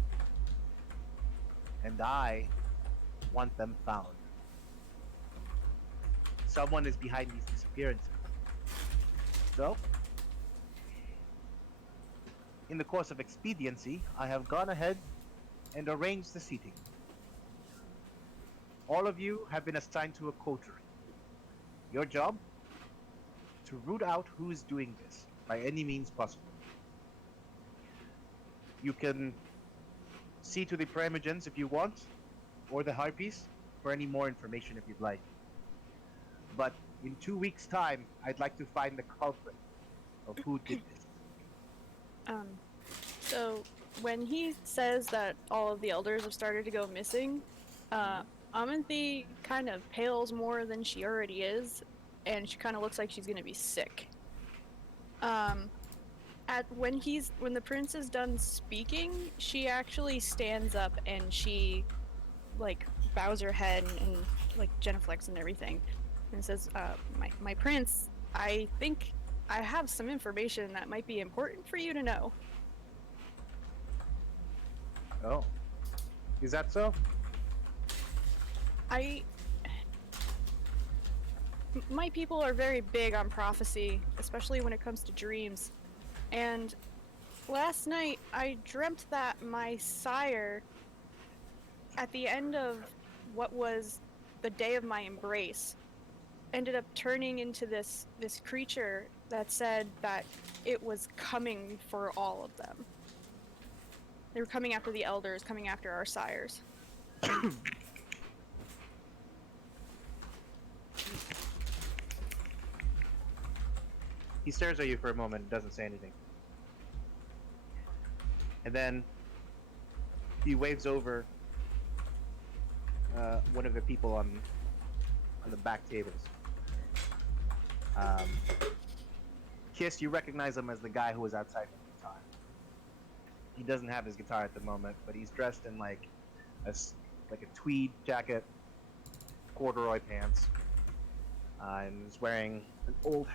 And I want them found. Someone is behind these disappearances. So, in the course of expediency, I have gone ahead and arranged the seating. All of you have been assigned to a coterie. Your job? To root out who is doing this, by any means possible. You can see to the Primogens if you want, or the Harpies, for any more information if you'd like. But in 2 weeks' time, I'd like to find the culprit of who did this. So when he says that all of the elders have started to go missing, Amanthi kind of pales more than she already is, and she kind of looks like she's gonna be sick. When the prince is done speaking, she actually stands up and she like bows her head and like genuflects and everything, and says, my prince, I think I have some information that might be important for you to know. Oh. Is that so? My people are very big on prophecy, especially when it comes to dreams. And last night I dreamt that my sire, at the end of what was the day of my embrace, ended up turning into this creature that said that it was coming for all of them. They were coming after the elders, coming after our sires. He stares at you for a moment and doesn't say anything. And then he waves over one of the people on the back tables. Kiss, you recognize him as the guy who was outside with the guitar. He doesn't have his guitar at the moment, but he's dressed in like a tweed jacket, corduroy pants, and is wearing an old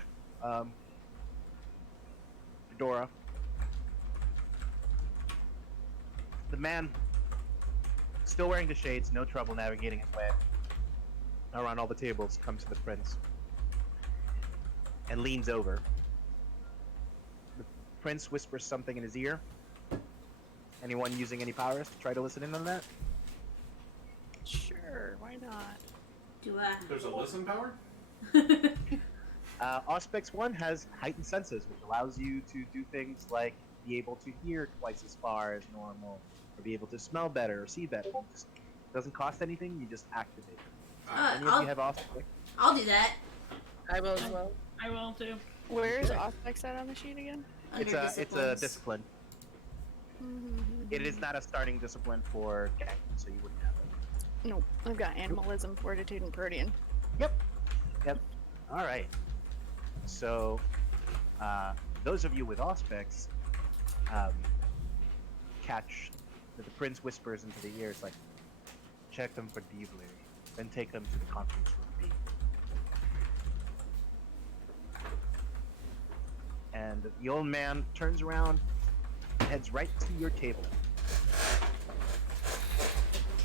fedora. The man, still wearing the shades, no trouble navigating his way around all the tables, comes to the prince and leans over. The prince whispers something in his ear. Anyone using any powers to try to listen in on that? Sure, why not? There's a listen power? Auspex 1 has heightened senses, which allows you to do things like be able to hear twice as far as normal, or be able to smell better or see better. It just doesn't cost anything, you just activate it. Any of you have Auspex? I'll do that. I will as well. I will too. Where's Auspex at on the sheet again? It's a discipline. It is not a starting discipline for gang, so you wouldn't have it. Nope, I've got animalism, fortitude, and protean. Yep. All right. So, those of you with Auspex catch that the prince whispers into the ears, like, check them for deviary, then take them to the conference room B. And the old man turns around and heads right to your table.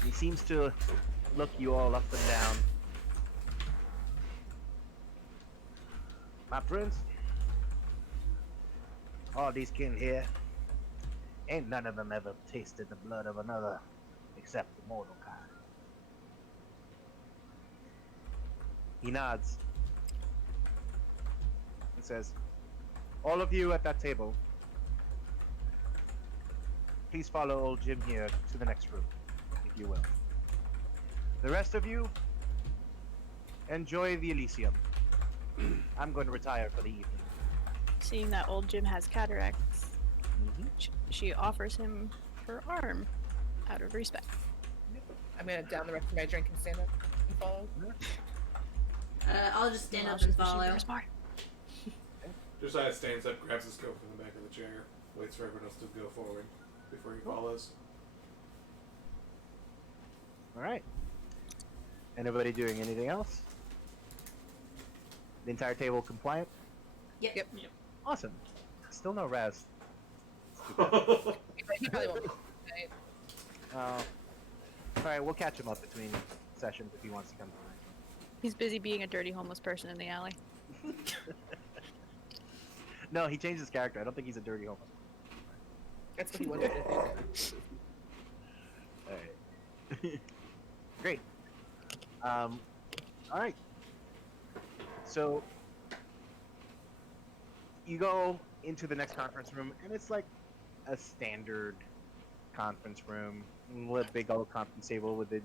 He seems to look you all up and down. My prince, all these kin here, ain't none of them ever tasted the blood of another except the mortal kind. He nods and says, all of you at that table, please follow old Jim here to the next room, if you will. The rest of you, enjoy the Elysium. I'm going to retire for the evening. Seeing that old Jim has cataracts, she offers him her arm, out of respect. I'm gonna down the rest of my drink and stand up and follow. I'll just stand Well, up and she's pushing follow. her smart. Josiah stands up, grabs his coat from the back of the chair, waits for everyone else to go forward before he follows. All right. Anybody doing anything else? The entire table compliant? Yep. Awesome. Still no Raz. He probably won't. Right? All right, we'll catch him up between sessions if he wants to come tonight. He's busy being a dirty homeless person in the alley. No, he changed his character. I don't think he's a dirty homeless. That's what he wanted to think. All right. Great. All right. So you go into the next conference room, and it's like a standard conference room with a big old conference table with the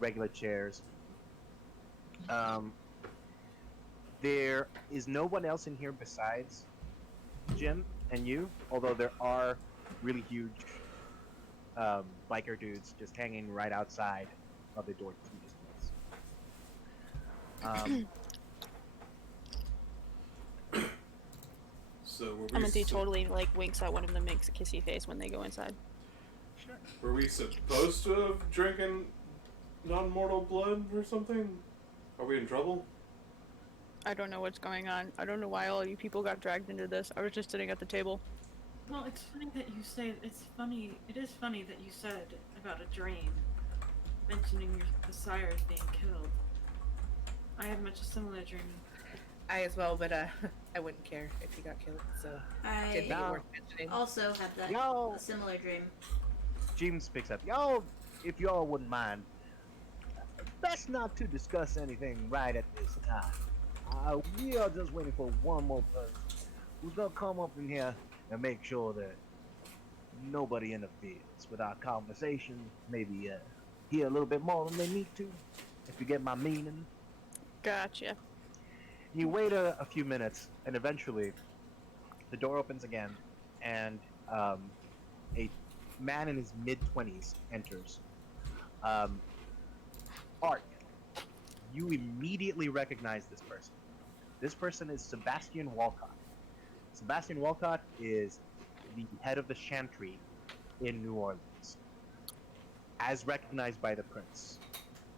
regular chairs. There is no one else in here besides Jim and you, although there are really huge biker dudes just hanging right outside of the door to this place. So Amanti totally like winks at one of them, makes a kissy face when they go inside. were we supposed to have drinking non-mortal blood or something? Are we in trouble? I don't know what's going on. I don't know why all you people got dragged into this. I was just sitting at the table. Well, it's funny that you say. It's funny. It is funny that you said about a dream, mentioning the sires being killed. I had much a similar dream. I as well, but I wouldn't care if he got killed. So I didn't think it worth mentioning. also had that Yo! a similar dream. James picks up. Y'all, if y'all wouldn't mind, best not to discuss anything right at this time. We are just waiting for one more person who's gonna come up in here and make sure that nobody interferes with our conversation. Maybe hear a little bit more than they need to, if you get my meaning. Gotcha. You wait a few minutes, and eventually the door opens again, and a man in his mid-20s enters. Art, you immediately recognize this person. This person is Sebastian Walcott. Sebastian Walcott is the head of the Chantry in New Orleans, as recognized by the prince.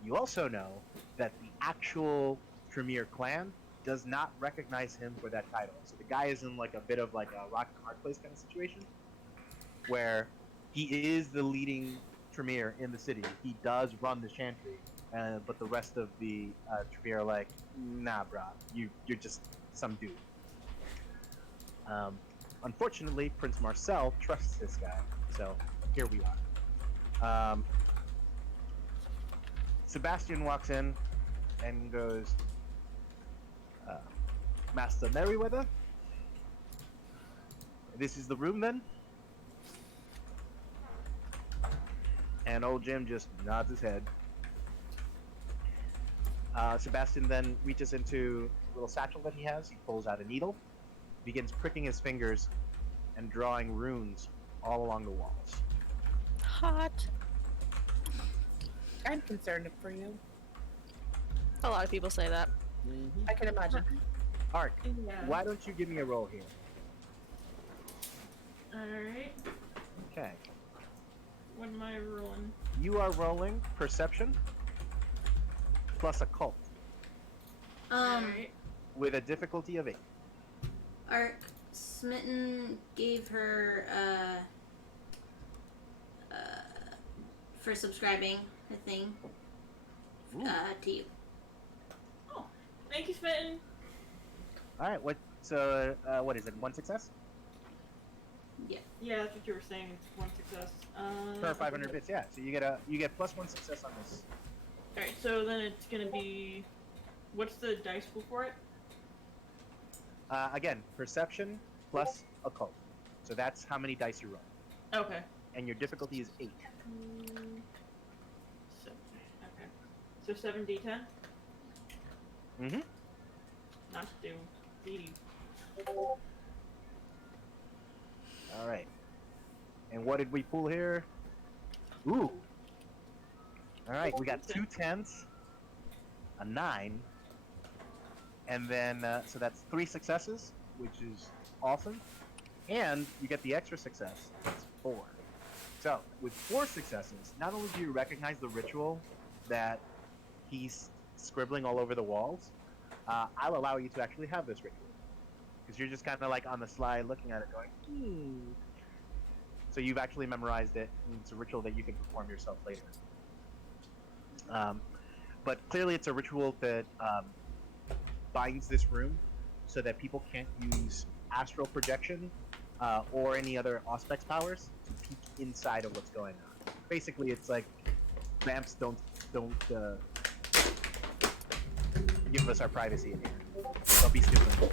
You also know that the actual Tremere clan does not recognize him for that title. So the guy is in like a bit of like a rock and hard place kind of situation, where he is the leading Tremere in the city. He does run the Chantry, but the rest of the Tremere are like, nah, brah, you're just some dude. Unfortunately, Prince Marcel trusts this guy, so here we are. Sebastian walks in and goes, Master Merriweather, this is the room then? And old Jim just nods his head. Sebastian then reaches into a little satchel that he has. He pulls out a needle, begins pricking his fingers and drawing runes all along the walls. Hot. I'm concerned for you. A lot of people say that. I can imagine. Ark, Yeah. why don't you give me a roll here? Alright. Okay. What am I rolling? You are rolling perception plus occult Alright. with a difficulty of 8. Ark Smitten gave her for subscribing a thing Ooh. to you. Oh, thank you, Smitten. All right. So what is it? 1 success Yeah, that's what you were saying. It's one success. per 500 bits. Yeah. So you get plus 1 success on this. Alright, so then it's gonna be. What's the dice pool for it? Again, perception plus occult. So that's how many dice you roll, Okay. and your difficulty is 8. Okay. So 7d10? Mm-hmm. Not to do. D. All right. And what did we pull here? Ooh. All right, we got 2 10s, a 9, and then so that's 3 successes, which is awesome. And you get the extra success. That's 4. So with 4 successes, not only do you recognize the ritual that he's scribbling all over the walls, I'll allow you to actually have this ritual because you're just kind of like on the slide looking at it, going, So you've actually memorized it, and it's a ritual that you can perform yourself later. But clearly, it's a ritual that binds this room so that people can't use astral projection or any other Auspex powers to peek inside of what's going on. Basically, it's like vamps don't give us our privacy in here. Don't be stupid.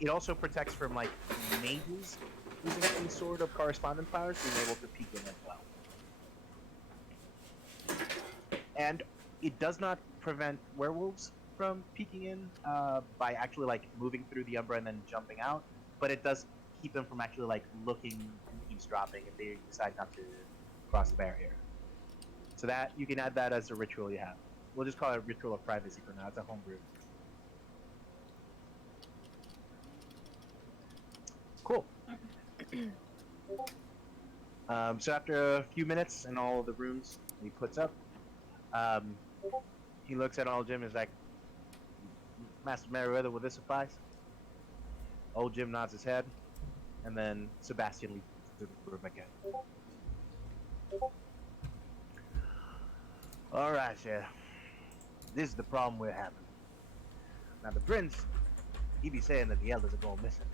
It also protects from like mages using any sort of correspondence powers being able to peek in as well. And it does not prevent werewolves from peeking in by actually like moving through the umbra and then jumping out, but it does keep them from actually like looking and eavesdropping if they decide not to cross the barrier. So that you can add that as a ritual you have. We'll just call it a ritual of privacy for now. It's a homebrew. Cool. So after a few minutes in all of the rooms he puts up, he looks at old Jim and is like, Master Meriwether, will this suffice? Old Jim nods his head, and then Sebastian leads to the room again. Alright, sir. This is the problem we're having. Now the prince, he be saying that the elders are going missing.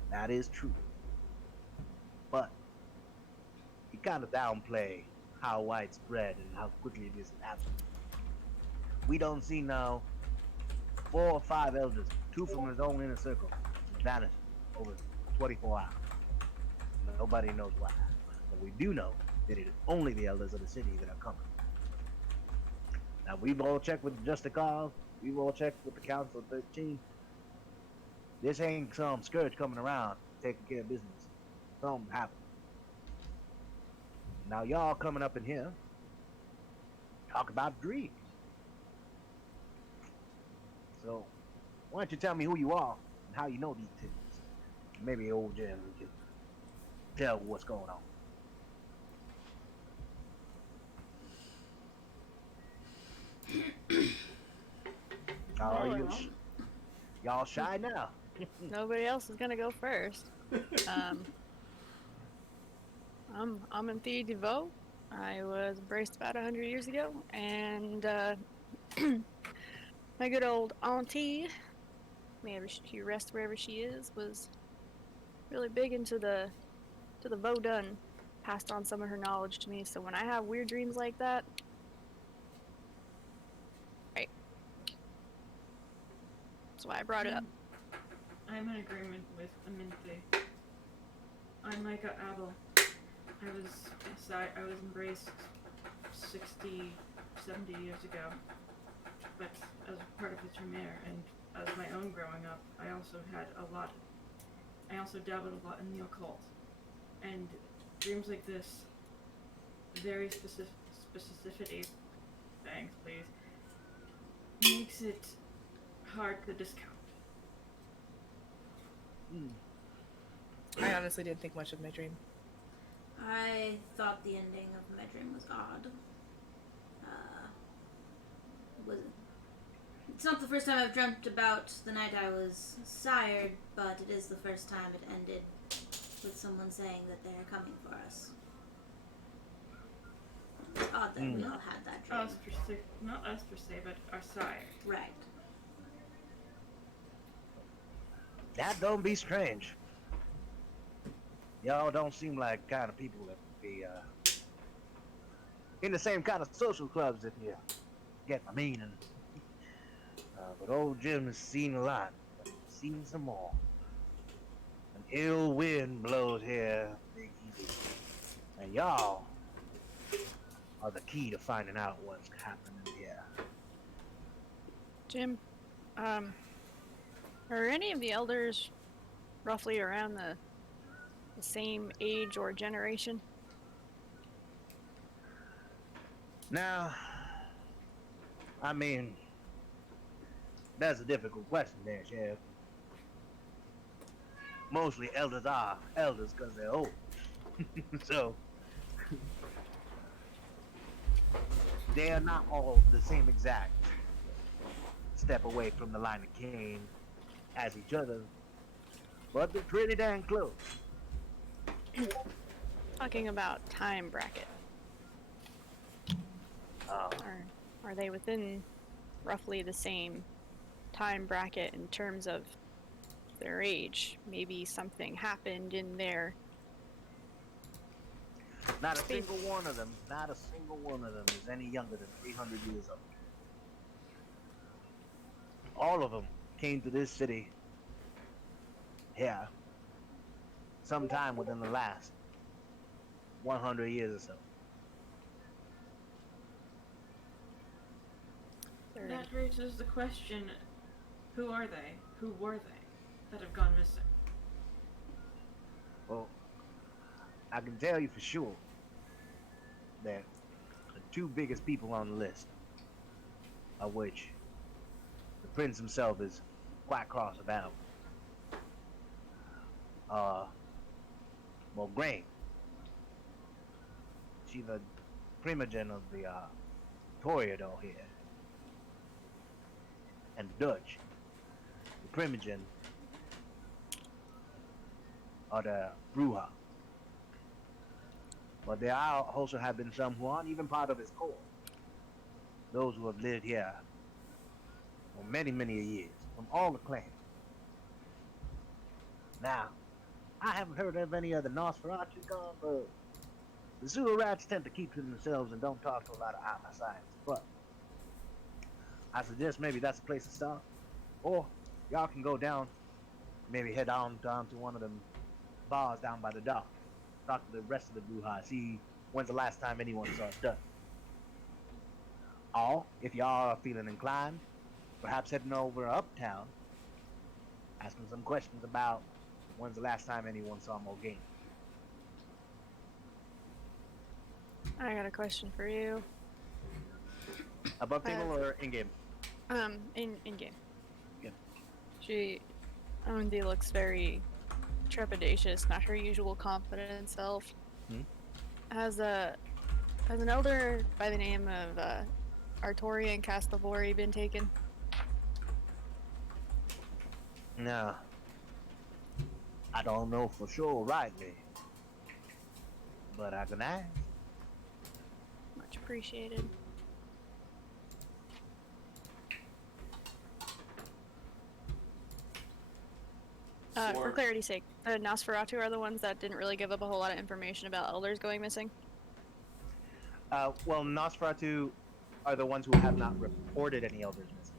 And that is true. But he kind of downplay how widespread and how quickly it is happening. We don't see now 4 or 5 elders, 2 from his own inner circle, vanish over 24 hours. Nobody knows why. But we do know that it is only the elders of the city that are coming. Now we've all checked with the Justice Cause, we've all checked with the Council of 13. This ain't some scourge coming around taking care of business. Something happened. Now y'all coming up in here, talk about dreams. So, why don't you tell me who you are and how you know these things? Maybe old Jim can tell what's going on. Y'all shy now. Nobody else is gonna go first. I'm in Thea DeVoe. I was embraced about 100 years ago, and my good old auntie, may she rest wherever she is, was really big into the Vodun. Passed on some of her knowledge to me, so when I have weird dreams like that, right. That's why I brought it up. I'm in agreement with Aminthe. I'm Micah Abel. I was embraced 60, 70 years ago, but as part of the Tremere, and as my own growing up, I also dabbled a lot in the occult, and dreams like this, very specificity, thanks please, makes it hard to discount. I honestly didn't think much of my dream. I thought the ending of my dream was odd. It's not the first time I've dreamt about the night I was sired, but it is the first time it ended with someone saying that they are coming for us. It's odd that we all had that dream. Not us per se, but our sire. Right. That don't be strange. Y'all don't seem like kind of people that would be in the same kind of social clubs, if you get my meaning. But old Jim has seen a lot, but he's seen some more. An ill wind blows here, Big Easy. And y'all are the key to finding out what's happening here. Jim, are any of the elders roughly around the same age or generation? Now, I mean, that's a difficult question there, Sheriff. Mostly elders are elders because they're old. So, they are not all the same exact step away from the line of Cain as each other, but they're pretty dang close. Talking about time bracket. Uh, Are they within roughly the same time bracket in terms of their age? Maybe something happened in their not a Speak. single one of them, is any younger than 300 years old. All of them came to this city here sometime within the last 100 years or so. That raises the question, who are they? Who were they that have gone missing? Well, I can tell you for sure that the two biggest people on the list, of which the prince himself is quite cross about, well, Grain. She's the primogen of the Toreador here. And Dutch, the primogen of the Bruja. But there also have been some who aren't even part of his court. Those who have lived here for many, many years, from all the clans. Now, I haven't heard of any other Nosferatu gone, but the sewer rats tend to keep to themselves and don't talk to a lot of outsiders. But I suggest maybe that's a place to start. Or y'all can go down, maybe head down to one of them bars down by the dock. Talk to the rest of the Bruja, see when's the last time anyone saw it done. Or, if y'all are feeling inclined, perhaps heading over uptown, asking some questions about when's the last time anyone saw Morgaine. I got a question for you. Above table or in-game? In game. Good. She Amundi looks very trepidatious, not her usual confident self. Has an elder by the name of Artorian Castavori been taken? No. I don't know for sure rightly. But I can ask. Much appreciated. For clarity's sake, the Nosferatu are the ones that didn't really give up a whole lot of information about elders going missing? Well, Nosferatu are the ones who have not reported any elders missing.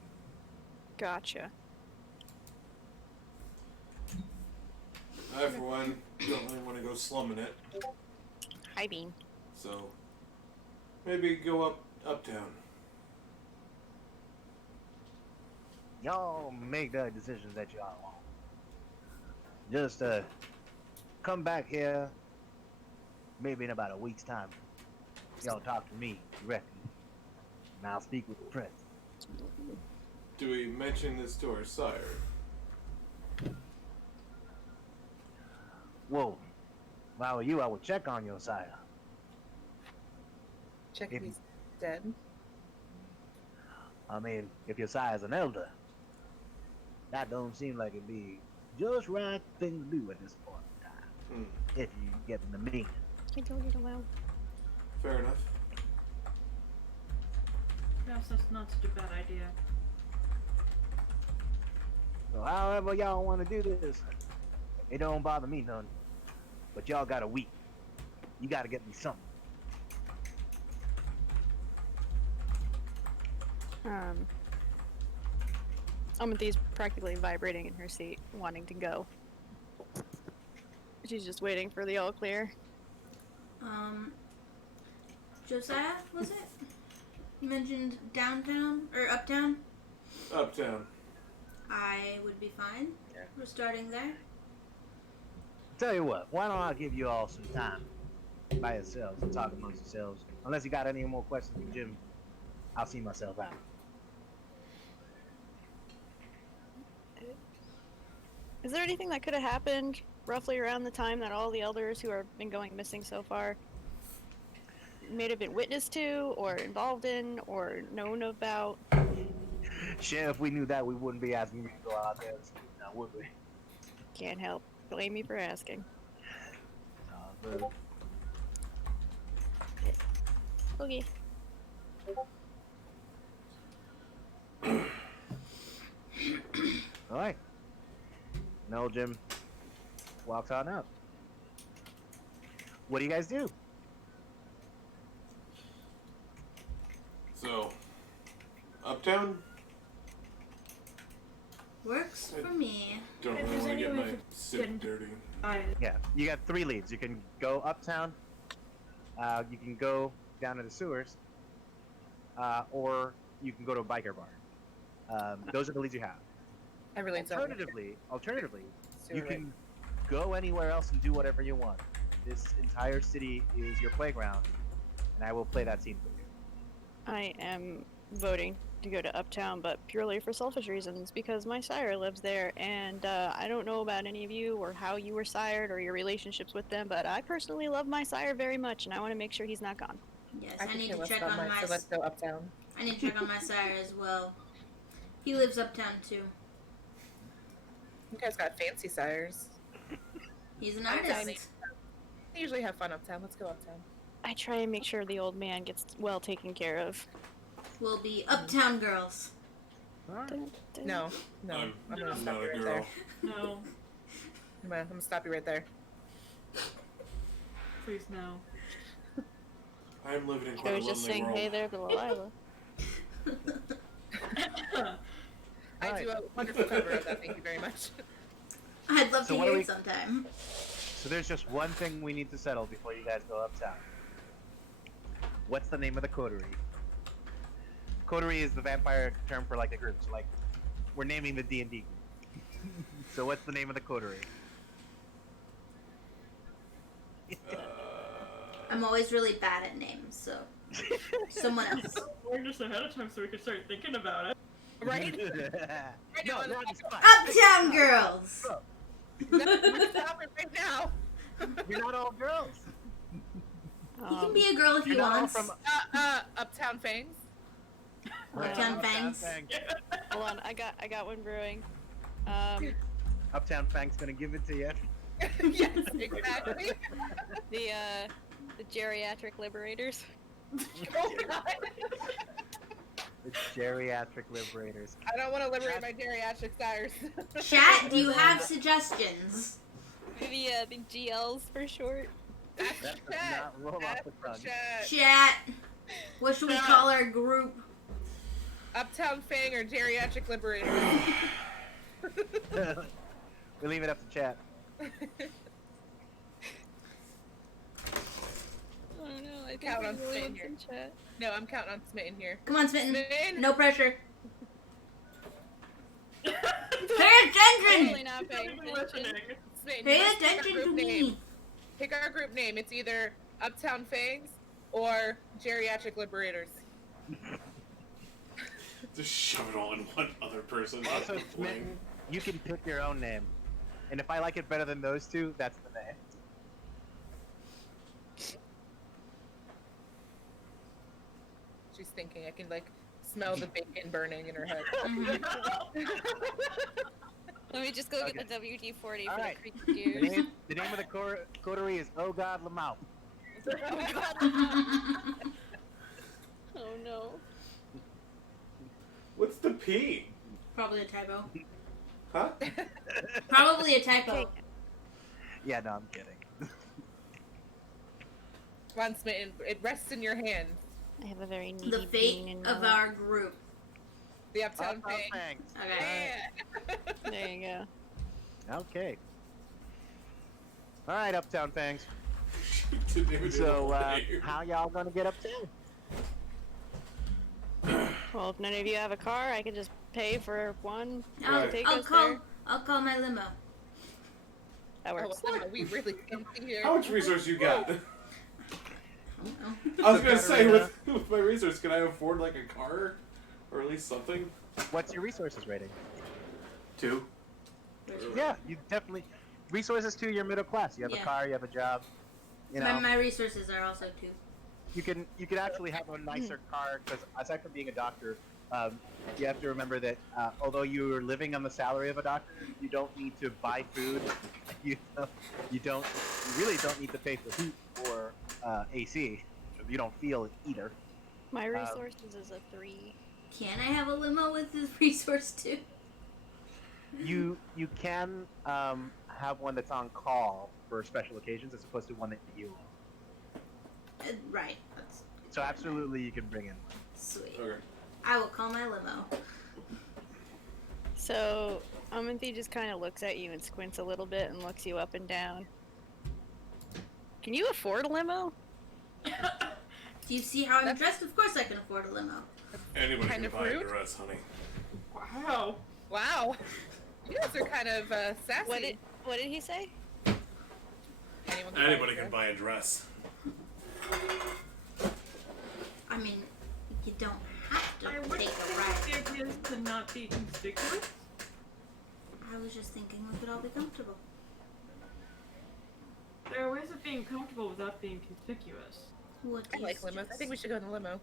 Gotcha. I, for one, don't really want to go slumming it. Hi, Bean. So, maybe go uptown. Y'all make the decisions that y'all want. Just come back here, maybe in about a week's time. Y'all talk to me directly, and I'll speak with the prince. Do we mention this to our sire? Whoa. If I were you, I would check on your sire. Check If- if he's dead. I mean, if your sire's an elder, that don't seem like it'd be just right thing to do at this point in time. If you get the meaning. I told you to allow. Fair enough. Yes, that's not such a bad idea. So however y'all want to do this, it don't bother me none. But y'all got a week. You gotta get me something. Amanthe's practically vibrating in her seat, wanting to go. She's just waiting for the all clear. Josiah, was it? You mentioned downtown or uptown? Uptown. I would be fine. Yeah. We're starting there. Tell you what, why don't I give you all some time by yourselves and talk amongst yourselves? Unless you got any more questions for Jim, I'll see myself out. Is there anything that could have happened roughly around the time that all the elders who have been going missing so far may have been witness to, or involved in, or known about? Shit, if we knew that, we wouldn't be asking you to go out there now, would we? Can't help. Blame me for asking. Good. Okay. All right. No, Jim walks on up. What do you guys do? So, Uptown? Works for me. Don't If really there's want to any get way my to sip get- dirty. Yeah, you got 3 leads. You can go uptown, you can go down to the sewers, or you can go to a biker bar. Those are the leads you have. I really don't. Alternatively, Sewer you right. can go anywhere else and do whatever you want. This entire city is your playground, and I will play that scene for you. I am voting to go to Uptown, but purely for selfish reasons, because my sire lives there, and I don't know about any of you or how you were sired or your relationships with them, but I personally love my sire very much, and I want to make sure he's not gone. Yes, I I could need care to less check about on mine, my. so let's go uptown. I need to check on my sire as well. He lives uptown too. You guys got fancy sires. He's an I'm down. artist. They usually have fun uptown. Let's go uptown. I try and make sure the old man gets well taken care of. We'll be uptown girls. No, I'm gonna not stop a you right girl. there. No, I'm gonna stop you right there. please no. I'm living in I quite a was just lonely saying, world. hey there, Delilah. I Alright. do a wonderful cover of that. Thank you very much. I'd love So to what hear do we- it sometime. So there's just one thing we need to settle before you guys go uptown. What's the name of the coterie? Coterie is the vampire term for like a group. So like, we're naming the D&D group. So what's the name of the coterie? I'm always really bad at names, so someone else. We're just ahead of time so we can start thinking about it. Right? No, now, you're on the spot. Uptown girls. Stop it right now. You're not all girls. He can be a girl if he You're not all wants. from Uptown Fangs. Uptown Fangs. Hold on, I got one brewing. Uptown Fang's gonna give it to you. Yes, exactly. The geriatric liberators. Oh, God. It's geriatric liberators. I don't want to liberate my geriatric sires. Chat, do you have suggestions? The GLs for short. That does not roll off the tongue. Chat, what should we call our group? Uptown Fang or geriatric liberators. We leave it up to chat. Oh no, I think Count on we're Smitten in here. chat. No, I'm counting on Smitten here. Come on, Smitten. Smitten. No pressure. Pay Totally attention! not paying Even attention. listening. Smitten, Pay you must pick our attention group to name. me. Pick our group name. It's either Uptown Fangs or Geriatric Liberators. Just shove it all in one other person. Also, Smitten, you can pick your own name. And if I like it better than those two, that's the name. She's thinking. I can like smell the bacon burning in her head. Let me just go Okay. get the WD-40 for Alright. the creepy The gears. name of the coterie is Oh God Lamau. Oh god. Oh no. What's the P? Probably a typo. Huh? Probably a typo. Yeah, no, I'm kidding. Come on, Smitten. It rests in your hands. I have a very needy The bean fate in of my- our group. The Uptown Uptown Fang. Fangs. Okay. Yeah. There you go. Okay. All right, Uptown Fangs. Didn't even do the So, whole name. how y'all gonna get uptown? Well, if none of you have a car, I can just pay for one to Right. take I'll us call. there. I'll call my limo. That Oh, works. well, we really can't see here. How much resource you got? I don't know. I was gonna say, Katarina. with my resource, can I afford like a car, or at least something? What's your resources rating? 2. Yeah, you definitely resources too. You're middle class. You have Yeah. a car. You have a job. You know, My resources are also 2. you can actually have a nicer car because aside from being a doctor, you have to remember that although you are living on the salary of a doctor, you don't need to buy food. You really don't need to pay for heat or AC. You don't feel it either. My resources is a 3. Can I have a limo with this resource too? You can have one that's on call for special occasions as opposed to one that you own. Right. That's So absolutely, you can bring in. sweet. Okay. I will call my limo. So, Amanthi just kind of looks at you and squints a little bit and looks you up and down. Can you afford a limo? Do you see how I'm dressed? Of course I can afford a limo. Anybody Kind can of buy a rude. dress, honey. Wow. Wow. You guys are kind of sassy. What did he say? Anybody can buy a dress. I mean, you don't have I to would take a think ride. the idea is to not be conspicuous. I was just thinking we could all be comfortable. There are ways of being comfortable without being conspicuous. What I do you like limos. I think we should go in the limo.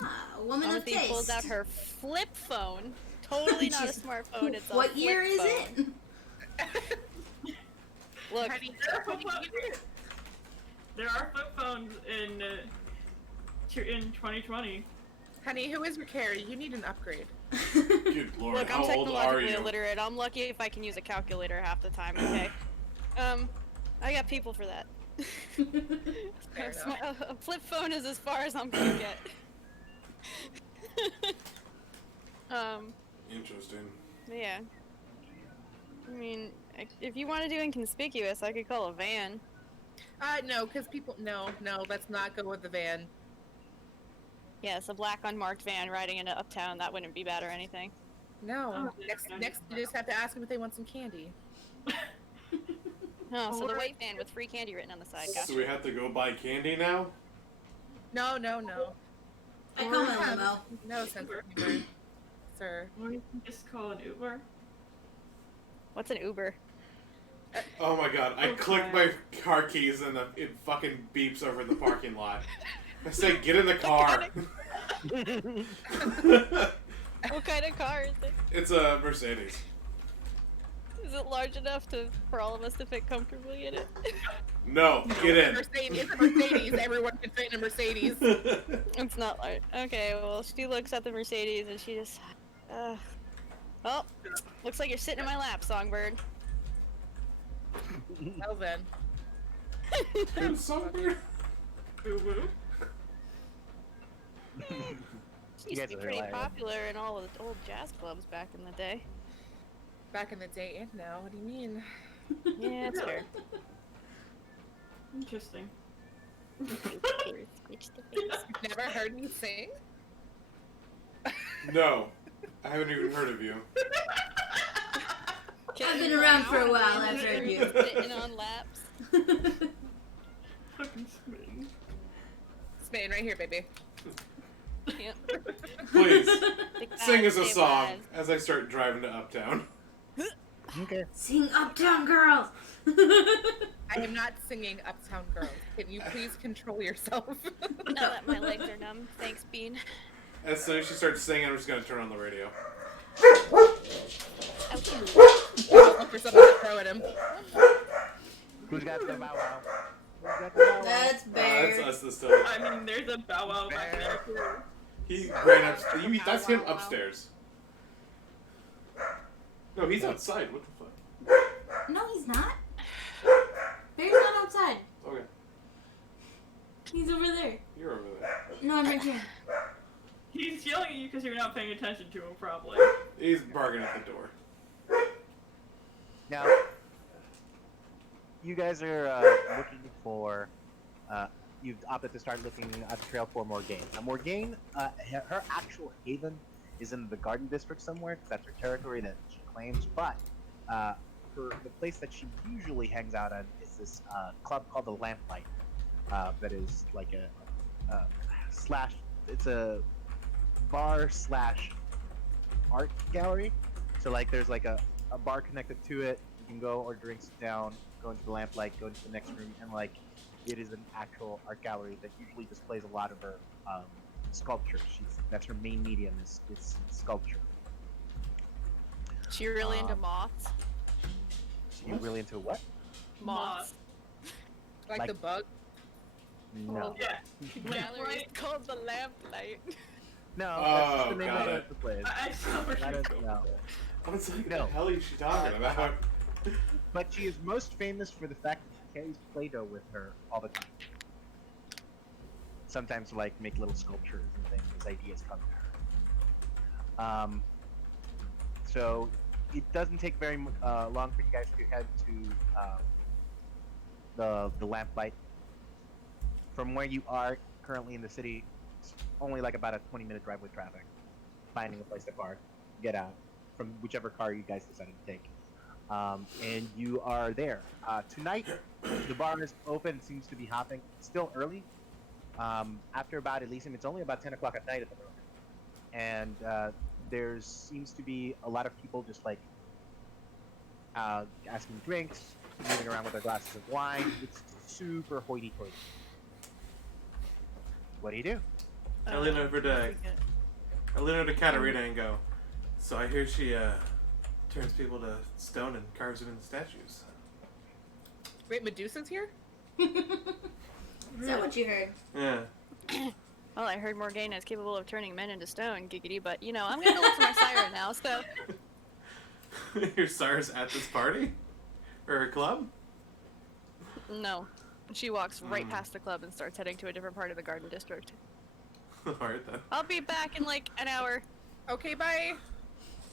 Ah, a woman of Amanthi taste. pulls out her flip phone. Totally not a Jeez. smartphone. It's a What flip year is phone. it? Look, Honey, There are flip phones in 2020. honey, who is your carrier? You need an upgrade. Good lord, look, I'm how old are technologically you? illiterate. I'm lucky if I can use a calculator half the time. Okay. I got people for that. Fair enough. A flip phone is as far as I'm gonna get. Interesting. Yeah. I mean, if you want to do inconspicuous, I could call a van. No, because people. No, let's not go with the van. Yes, a black unmarked van riding into Uptown. That wouldn't be bad or anything. No. Oh, Next, you just have to ask them if they want some candy. Oh, so the Or- white van with free candy written on the side. Gotcha. So we have to go buy candy now? No. I call my limo. No sense of humor, sir. Or you can just call an Uber. What's an Uber? Oh my god, I Okay. click my car keys and it fucking beeps over the parking lot. I say, get in the car. What kind of car is it? It's a Mercedes. Is it large enough for all of us to fit comfortably in it? No, get in. Mercedes. It's a Mercedes. Everyone can fit in a Mercedes. It's not large. Okay, well, she looks at the Mercedes and she just... oh, looks like you're sitting in my lap, Songbird. Well then. Good songbird. Boo-boo. She You used guys to be are pretty hilarious. popular in all of the old jazz clubs back in the day. Back in the day and now. What do you mean? Yeah, it's fair. Interesting. Reach the face. Never heard me sing? No, I haven't even heard of you. I've been around for a while after you. Sitting on laps. Fucking smitten. Spain, right here, baby. Yep. Please, The sing us a gods song save as I start driving to Uptown. Okay. Sing Uptown Girls. I am not singing Uptown Girls. Can you please control yourself? lives. Now that my legs are numb, thanks, Bean. As soon as she starts singing, I'm just gonna turn on the radio. Ouchie. Look for something to throw at him. Who's got the bow wow? Who's got the bow wow? That's That's Bear. us this time. I mean, there's a Bow Wow back there too. He ran upstairs. You mean that's him upstairs? No, he's outside. What the fuck? No, he's not. Bear's not outside. Okay, He's over there. you're over there. No, I'm right here. He's yelling at you because you're not paying attention to him, probably. He's barking at the door. Now, you guys are looking for. You've opted to start looking at the trail for Morgaine. Now, Morgaine, her actual haven is in the Garden District somewhere, because that's her territory that she claims. But the place that she usually hangs out at is this club called the Lamplight. That is like a slash. It's a bar slash art gallery. So like there's like a bar connected to it. You can go order drinks down, go into the Lamplight, go into the next room, and like it is an actual art gallery that usually displays a lot of her sculpture. That's her main medium is sculpture. She really into moths? So you really into what? Moths. Like the bug. No. Well, Yeah. Gallery's called the Lamplight. No, Oh, that's just the name got of it. the place. I saw where I you're don't going. know. I was like, No. what the hell is she talking about? But she is most famous for the fact that she carries Play-Doh with her all the time. Sometimes to like make little sculptures and things as ideas come to her. So it doesn't take very long for you guys to head to the Lamplight. From where you are currently in the city, it's only like about a 20-minute drive with traffic. Finding a place to park, get out from whichever car you guys decided to take. And you are there. Tonight, the bar is open, seems to be hopping. It's still early. After about Elysium, it's only about 10 o'clock at night at the moment. And there seems to be a lot of people just like asking drinks, moving around with their glasses of wine. It's super hoity-toity. What do you do? I lean over to Katarina and go, so I hear she turns people to stone and carves them into statues. Wait, Medusa's here? Is that what you heard? Yeah. Well, I heard Morgana is capable of turning men into stone, giggity, but you know, I'm gonna look for my siren now, so. Your Sire's at this party? Or a club? No. She walks right past the club and starts heading to a different part of the Garden District. Alright then. I'll be back in like an hour. Okay, bye.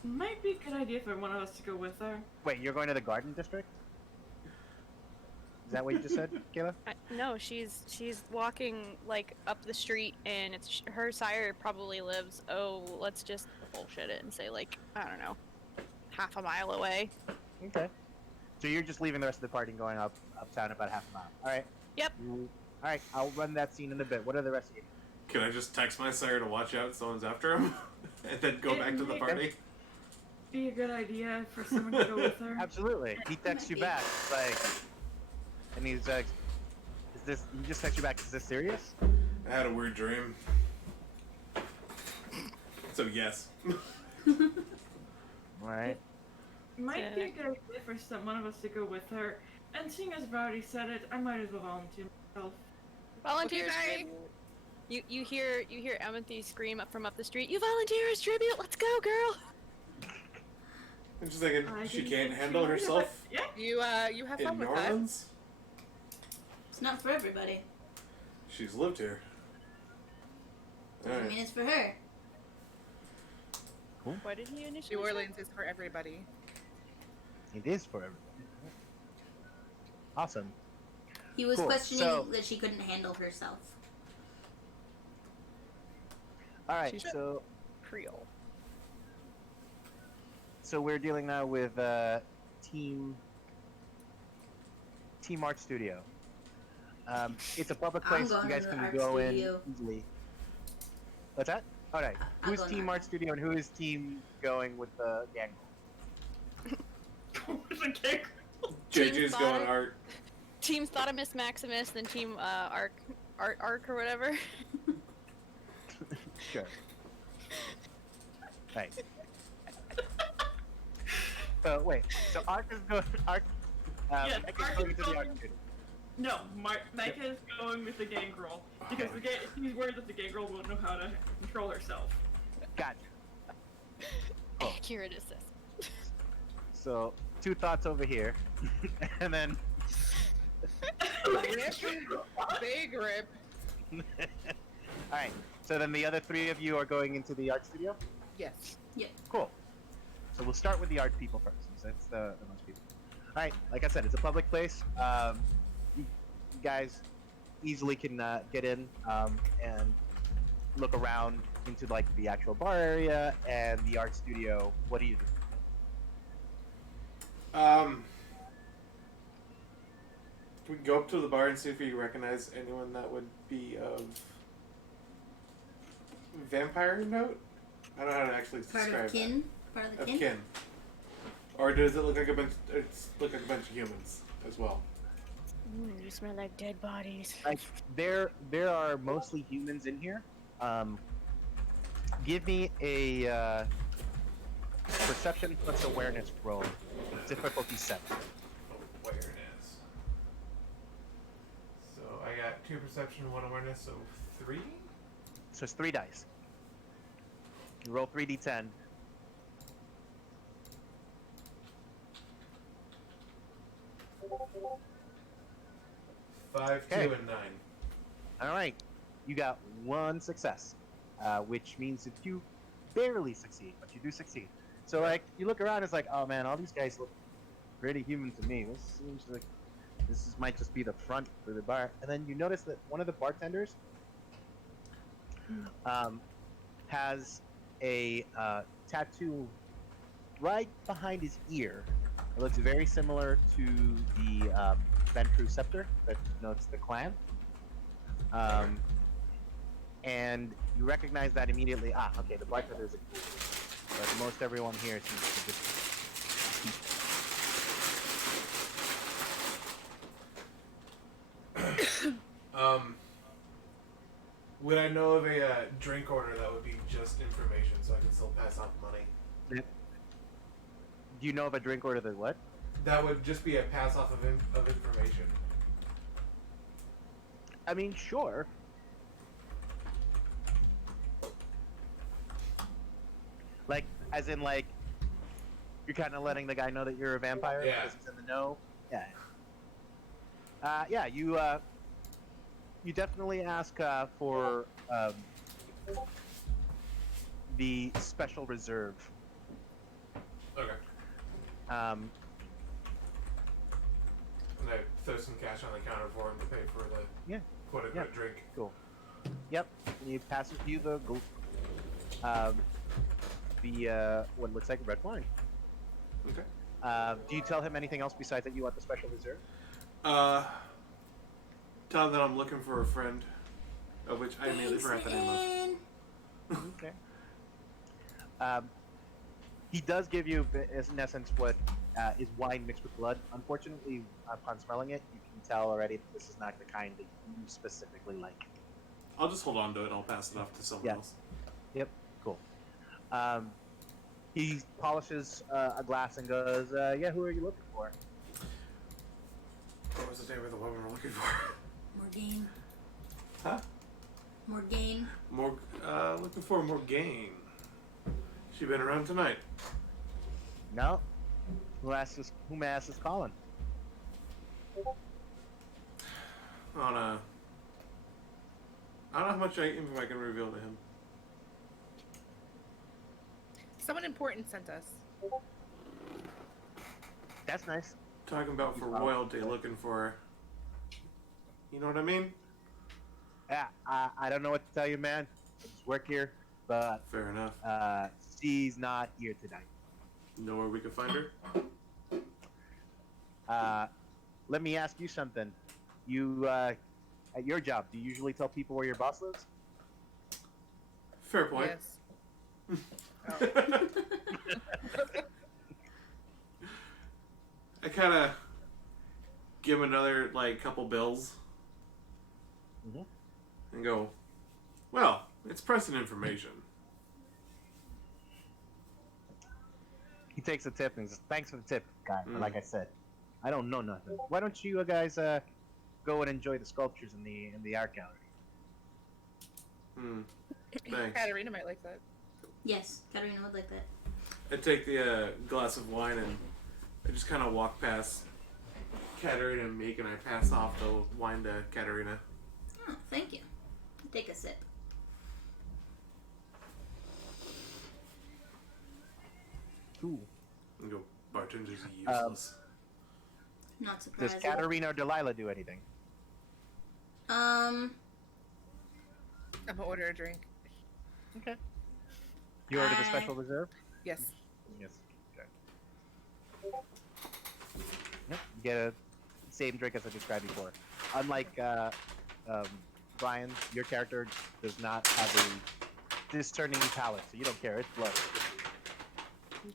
Might be a good idea for one of us to go with her. Wait, you're going to the Garden District? Is that what you just said, Kayla? No, she's walking like up the street, and it's her sire probably lives. Oh, let's just bullshit it and say like I don't know, half a mile away. Okay. So you're just leaving the rest of the party and going uptown about half a mile. All right. Yep. All right. I'll run that scene in a bit. What are the rest of you? Can I just text my Sire to watch out someone's after him? And then go back to the party? Be a good idea for someone to go with her. Absolutely. He texts you back. It's like, and he's like, "Is this?" He just texts you back. "Is this serious?" I had a weird dream. So yes. All right. Might be a good idea for one of us to go with her. And seeing as I've already said it, I might as well volunteer myself. Volunteers. Okay, You hear Amethy scream up from up the street. You volunteer as tribute. Let's go, girl. I'm just thinking, I she didn't can't think handle she would, herself but You you have fun in with New that. Orleans? It's not for everybody. She's lived here. I Alright. mean, it's for her. What did he initially? New Orleans is for everybody. It is for everybody. Awesome. He was Cool, questioning so- that she couldn't handle herself. All right. She's- So Creole. we're dealing now with Team Art Studio. It's a public I'm place. going You guys to the can art go studio. in easily. What's that? All right. I'm Who's going Team art. Art Studio and who is Team going with the gang? With a kick. JJ's Team going Fodder. art. Team Thotimus Maximus, then Team Arc or whatever. Sure. Right. So wait. So Ark is going. Ark. Yes, Mike is Ark going is to the art going- studio. No, Micah is going with the gang girl. Because he's worried that the gang girl won't know how to control herself. Gotcha. Accurate assessment. So 2 thoughts over here, and then. Big rip. All right. So then the other 3 of you are going into the art studio. Yes. Cool. So we'll start with the art people first, since that's the most people. All right. Like I said, it's a public place. You guys easily can get in and look around, into like the actual bar area and the art studio, what do you do? Can we go up to the bar and see if we recognize anyone that would be of vampire note? I don't know how to actually describe Part of kin? Part of the kin? kin. Or does it look like a bunch? It's look like a bunch of humans as well. You smell like dead bodies. Like there are mostly humans in here. Give me a perception plus awareness roll. Difficulty 7. Awareness. So I got 2 perception, 1 awareness, so 3? So it's 3 dice. You roll 3d10. 5, Okay. 2, and 9. All right, you got 1 success, which means that you barely succeed, but you do succeed. So like you look around, it's like, oh man, all these guys look pretty human to me. This seems like might just be the front for the bar. And then you notice that one of the bartenders has a tattoo right behind his ear. It looks very similar to the Ventru scepter that denotes the clan. And you recognize that immediately. Ah, okay, the bartender is a ghoul. But most everyone here seems to just Would I know of a drink order that would be just information so I can still pass off money? Do you know of a drink order that what? That would just be a pass off of information. I mean, sure. Like, as in, like, you're kind of letting the guy know that you're a vampire Yeah. because he's in the know. Yeah. Yeah. You definitely ask for the special reserve. Okay. Um, And I throw some cash on the counter for him to pay for the Yeah. quote unquote drink. Cool. Yep. And he passes you the what looks like red wine. Okay. Do you tell him anything else besides that you want the special reserve? Tell them that I'm looking for a friend, of which I immediately forgot the name of. Okay. He does give you, in essence, what is wine mixed with blood. Unfortunately, upon smelling it, you can tell already that this is not the kind that you specifically like. I'll just hold on to it and I'll pass it off to someone else. Yep. Cool. He polishes a glass and goes, "Yeah, who are you looking for?" What was the name of the woman we're looking for? Morgaine. Huh? Morgaine. Looking for Morgaine. She been around tonight? No. Who may ask is calling? I don't know how much info I can reveal to him. Someone important sent us. That's nice. Talking about for royalty, looking for. You know what I mean? Yeah, I don't know what to tell you, man. I just work here, but Fair enough. she's not here tonight. Know where we can find her? Let me ask you something. You, at your job, do you usually tell people where your boss lives? Fair point. Yes. I kind of give him another couple bills and go, well, it's pressing information. He takes a tip and says, "Thanks for the tip, guy." But like I said, I don't know nothing. Why don't you guys go and enjoy the sculptures in the art gallery? Thanks. Katarina might like that. Yes, Katarina would like that. I take the glass of wine and I just kind of walk past Katarina and Meek and I pass off the wine to Katarina. Oh, thank you. Take a sip. Cool. And go, bartenders are useless. Not Does surprising. Katarina or Delilah do anything? I'm gonna order a drink. Okay. You ordered the I- special reserve? Yes. Yes. Okay. Yep. You get a same drink as I described before. Unlike Brian, your character does not have a discerning palate, so you don't care. It's blood. Okay.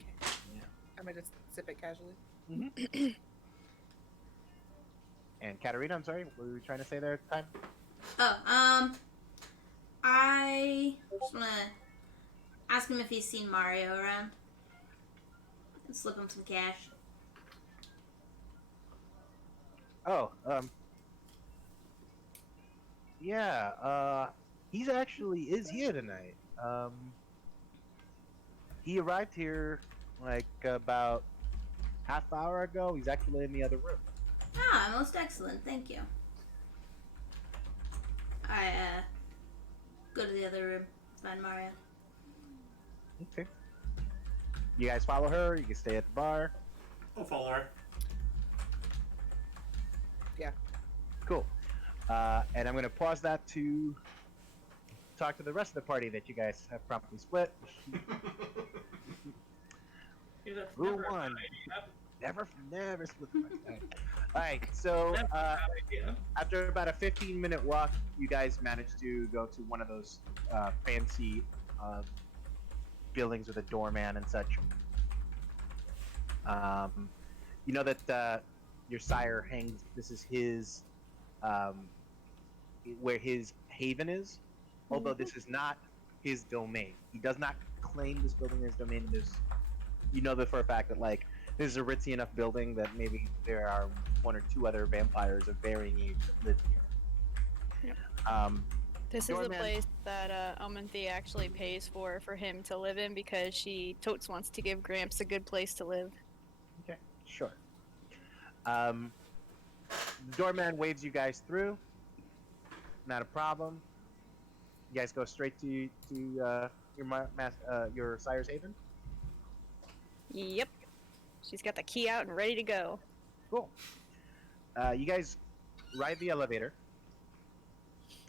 Yeah. I'm gonna just sip it casually. And Katarina, I'm sorry, what were you trying to say there at the time? Oh, I just wanna ask him if he's seen Mario around and slip him some cash. Oh, yeah, he's actually is here tonight. He arrived here like about half hour ago. He's actually in the other room. Ah, most excellent. Thank you. I go to the other room, find Mario. Okay. You guys follow her. You can stay at the bar. I'll follow her. Yeah. Cool. And I'm gonna pause that to talk to the rest of the party that you guys have promptly split. Yeah, that's Rule never a bad one. idea. Never split the party. All right. So Never a bad idea. after about a 15-minute walk, you guys managed to go to one of those fancy buildings with a doorman and such. You know that your sire hangs. This is his, where his haven is. Although this is not his domain, he does not claim this building as domain. You know that for a fact that like this is a ritzy enough building that maybe there are one or two other vampires of varying age that live here. Yep. This is the Doorman- place that Omenthe actually pays for him to live in because she totes wants to give Gramps a good place to live. Okay, sure. The doorman waves you guys through. Not a problem. You guys go straight to your sire's haven. Yep. She's got the key out and ready to go. Cool. You guys ride the elevator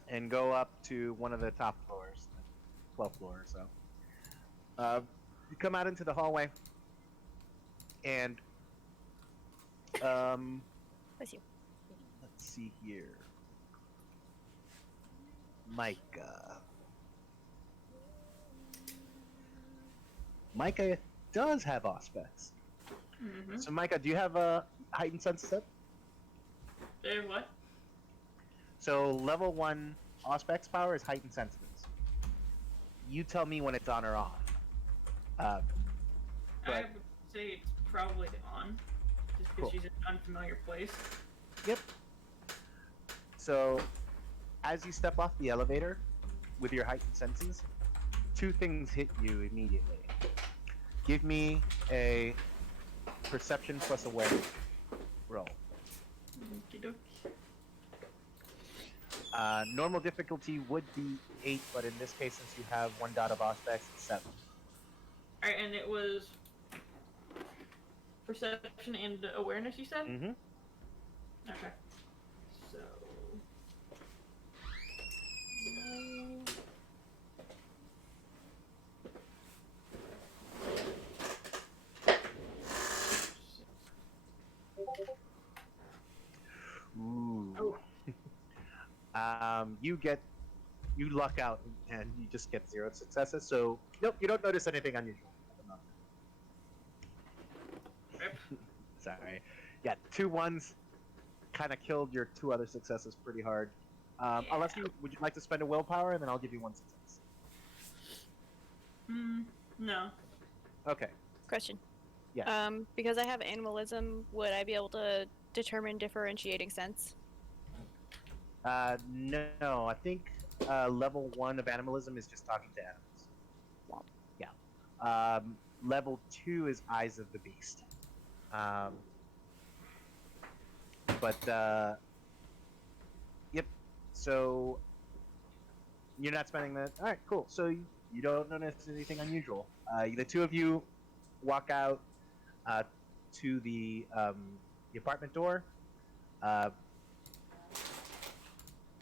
and go up to one of the top floors, 12th floor or so. You come out into the hallway, and Bless you. let's see here. Micah. Micah does have aspects. Mm-hmm. So, Micah, do you have a heightened senses up? What? So, level 1 aspects power is heightened senses. You tell me when it's on or off. I But- would say it's probably on, just because Cool. she's in an unfamiliar place. Yep. So, as you step off the elevator with your heightened senses, two things hit you immediately. Give me a perception plus awareness roll. Okey-doke. Normal difficulty would be 8, but in this case, since you have 1 dot of aspects, it's 7. Alright, and it was perception and awareness, you said? Mm-hmm. Okay. So. Ooh. You luck out and you just get 0 successes. So nope, you don't notice anything unusual. Rip. Sorry. Yeah, 2 1s kind of killed your 2 other successes pretty hard. Unless would you like to spend a willpower, and then I'll give you 1 success. No. Okay. Question. Yeah. Because I have animalism, would I be able to determine differentiating sense? No, I think level 1 of animalism is just talking to animals. Wow. Yeah. Level 2 is eyes of the beast. Yep. So you're not spending that. All right, cool. So you don't notice anything unusual. The two of you walk out to the apartment door.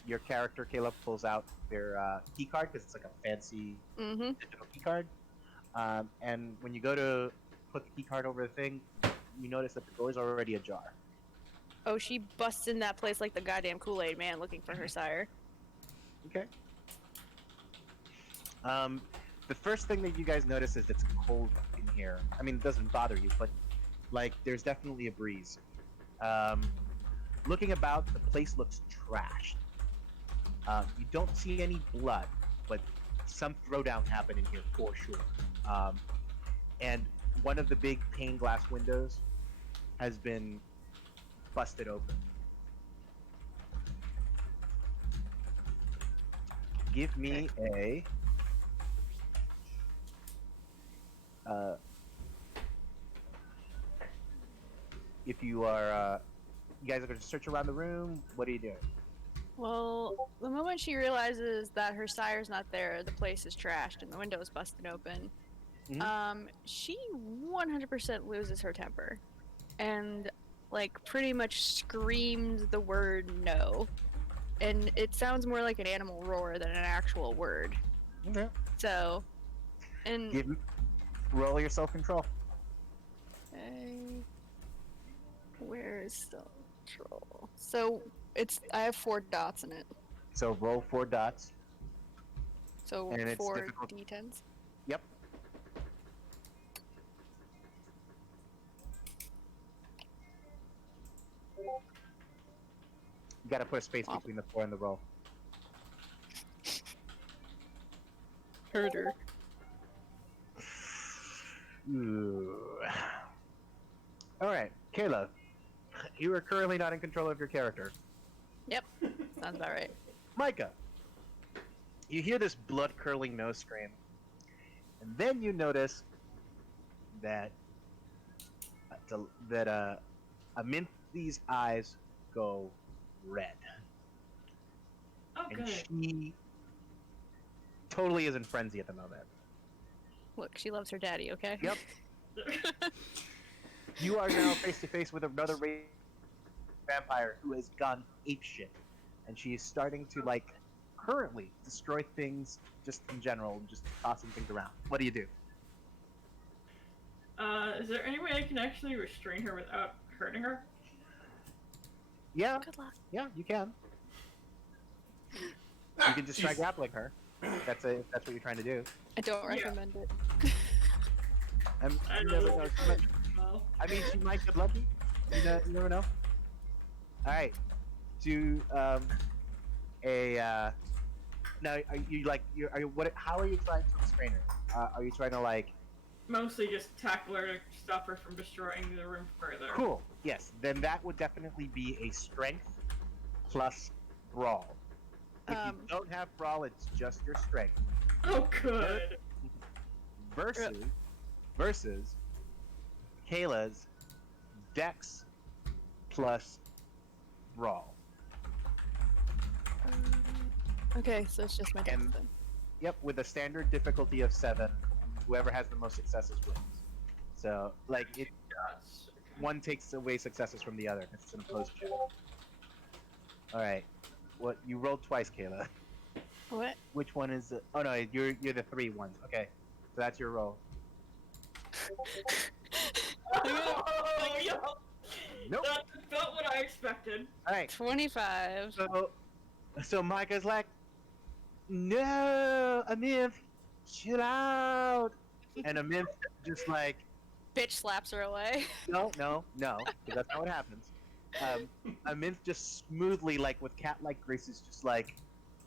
your character Caleb pulls out their key card because it's like a fancy Mm-hmm. digital key card. And when you go to put the key card over the thing, you notice that the door is already ajar. Oh, she busts in that place like the goddamn Kool-Aid man looking for her sire. Okay. The first thing that you guys notice is it's cold in here. I mean, it doesn't bother you, but like there's definitely a breeze. Looking about, the place looks trashed. You don't see any blood, but some throwdown happened in here for sure. And one of the big pane glass windows has been busted open. Give me a if you are you guys are going to search around the room, what are you doing? Well, the moment she realizes that her sire's not there, the place is trashed and the window is busted open, she 100% loses her temper and like pretty much screams the word no. And it sounds more like an animal roar than an actual word. Okay. So, and Roll your self-control. where is self-control? So I have 4 dots in it. So roll 4 dots. So And it's 4 difficult. d10s. Yep. You gotta put a space between the 4 and the roll. Herder. Ooh. Alright, Kayla. You are currently not in control of your character. Yep. Sounds about right. Micah. You hear this blood-curdling nose scream. And then you notice that Aminthi's eyes go red. Oh, And good. she totally is in frenzy at the moment. Look, she loves her daddy, okay? Yep. You are now face to face with another vampire who has gone apeshit, and she is starting to currently destroy things just in general, just tossing things around. What do you do? Is there any way I can actually restrain her without hurting her? Yeah, Good luck. yeah, you can. You can just try grappling her. That's what you're trying to do. I don't Yeah. recommend it. I You don't never know. know. Well, I mean, she might get lucky. You never know. All right. Do now are you what? How are you trying to restrain her? Are you trying to mostly just tackle her to stop her from destroying the room further. Cool. Yes. Then that would definitely be a strength plus brawl. If you don't have brawl, it's just your strength. Oh, good. Versus Kayla's dex plus brawl. Okay, so it's just my dex And- then. Yep, with a standard difficulty of 7, and whoever has the most successes wins. So, Yes. one takes away successes from the other. It's an opposed check. All right, what you rolled twice, Kayla. What? Which one is? Oh no, you're the 3 ones. Okay, so that's your roll. Oh, yeah. Nope. That's not what I expected. All right, 25. so Micah's like, no, Amith, chill out, and Amith just Bitch slaps her away. no, 'cause that's not what happens. Amith just smoothly, with cat-like graces, just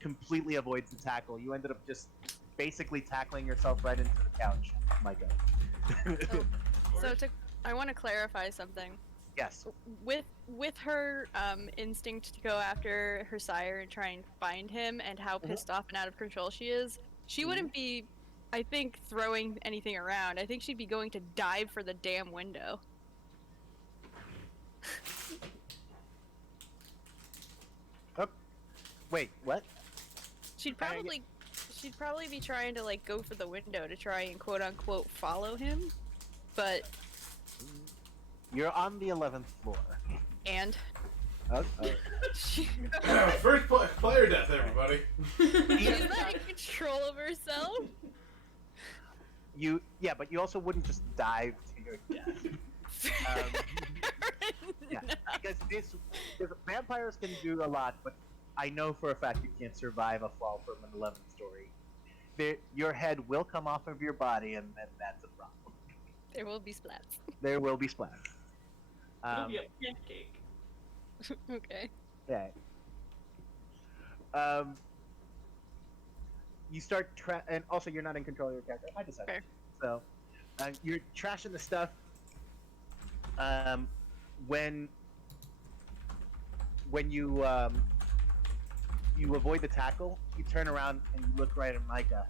completely avoids the tackle. You ended up just basically tackling yourself right into the couch, Micah. So I want to clarify something. Yes. With her instinct to go after her sire and try and find him, and how pissed off and out of control she is, she wouldn't be, I think, throwing anything around. I think she'd be going to dive for the damn window. Oh, wait, what? She'd probably be trying to go for the window to try and quote unquote follow him, but You're on the 11th floor. and Oh, First player death, everybody. Is that in control of herself? yeah, but you also wouldn't just dive to your death. Yeah, because vampires can do a lot, but I know for a fact you can't survive a fall from an 11 story. Your head will come off of your body, and then that's a problem. There will be splats. There will be splats. It'll be a pancake. Okay. Yeah. You start and also you're not in control of your character. I decided. Fair. So, you're trashing the stuff. When you you avoid the tackle, you turn around and you look right at Micah,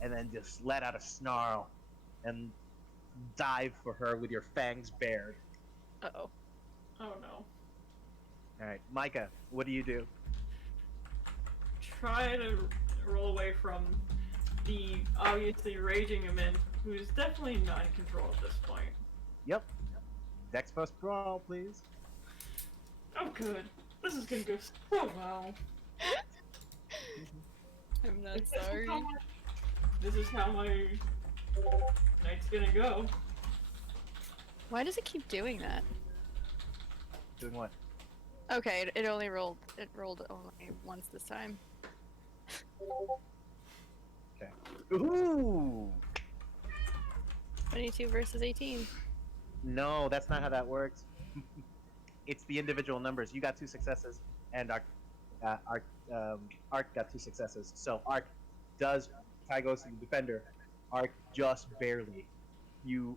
and then just let out a snarl, and dive for her with your fangs bared. Uh-oh. Oh no. All right, Micah, what do you do? Try to roll away from the obviously raging immense, who's definitely not in control at this point. Yep. Dex plus brawl, please. Oh good. This is gonna go so well. I'm not sorry. This is how my night's gonna go. Why does it keep doing that? Doing what? Okay, it rolled only once this time. Okay. Ooh. 22 versus 18. No, that's not how that works. It's the individual numbers. You got 2 successes, and Ark got 2 successes. So Ark does. Ty goes to the defender. Ark just barely. You're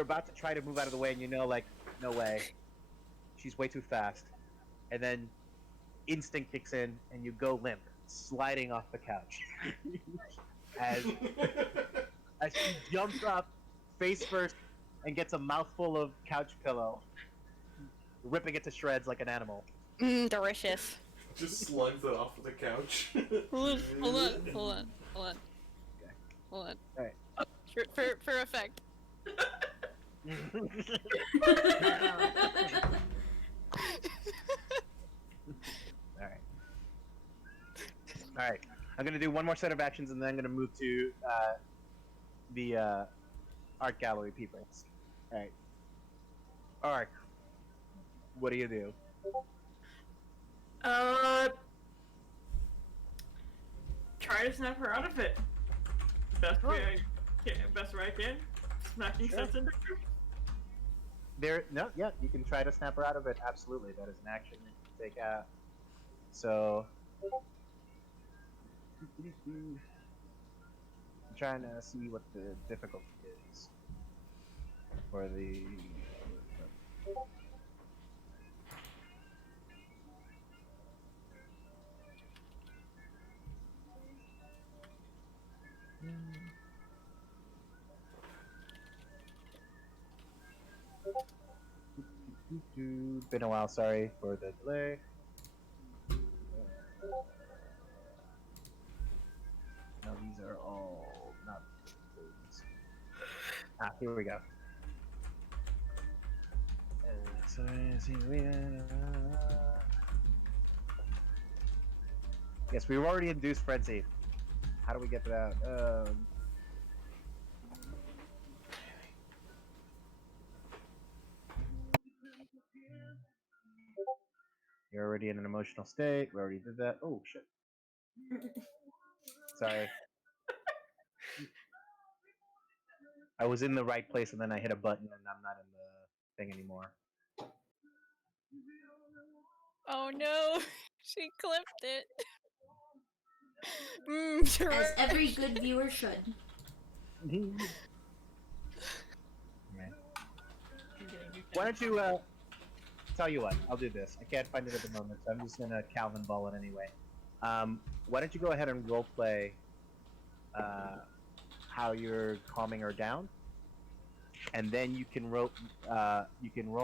about to try to move out of the way, and you know, like, no way. She's way too fast. And then instinct kicks in, and you go limp, sliding off the couch. as she jumps up, face first, and gets a mouthful of couch pillow, ripping it to shreds like an animal. Delicious. Just slugs it off of the couch. Hold on. Okay. Hold on. Alright. For effect. Alright. I'm gonna do one more set of actions, and then I'm gonna move to the art gallery people. Alright. Alright. What do you do? Try to snap her out of it. Best way I can. Smacking Sure. sense into her. You can try to snap her out of it. Absolutely, that is an action you can take out. So, I'm trying to see what the difficulty is for the. Been a while, sorry for the delay. Now these are all not things. Here we go. Yes, we were already induced frenzy. How do we get to that? You're already in an emotional state. We already did that. Oh, shit. Sorry. I was in the right place and then I hit a button and I'm not in the thing anymore. Oh no, she clipped it. As every good viewer should. Why don't you, tell you what, I'll do this. I can't find it at the moment, so I'm just gonna Calvin ball it anyway. Why don't you go ahead and roleplay how you're calming her down, and then you can roll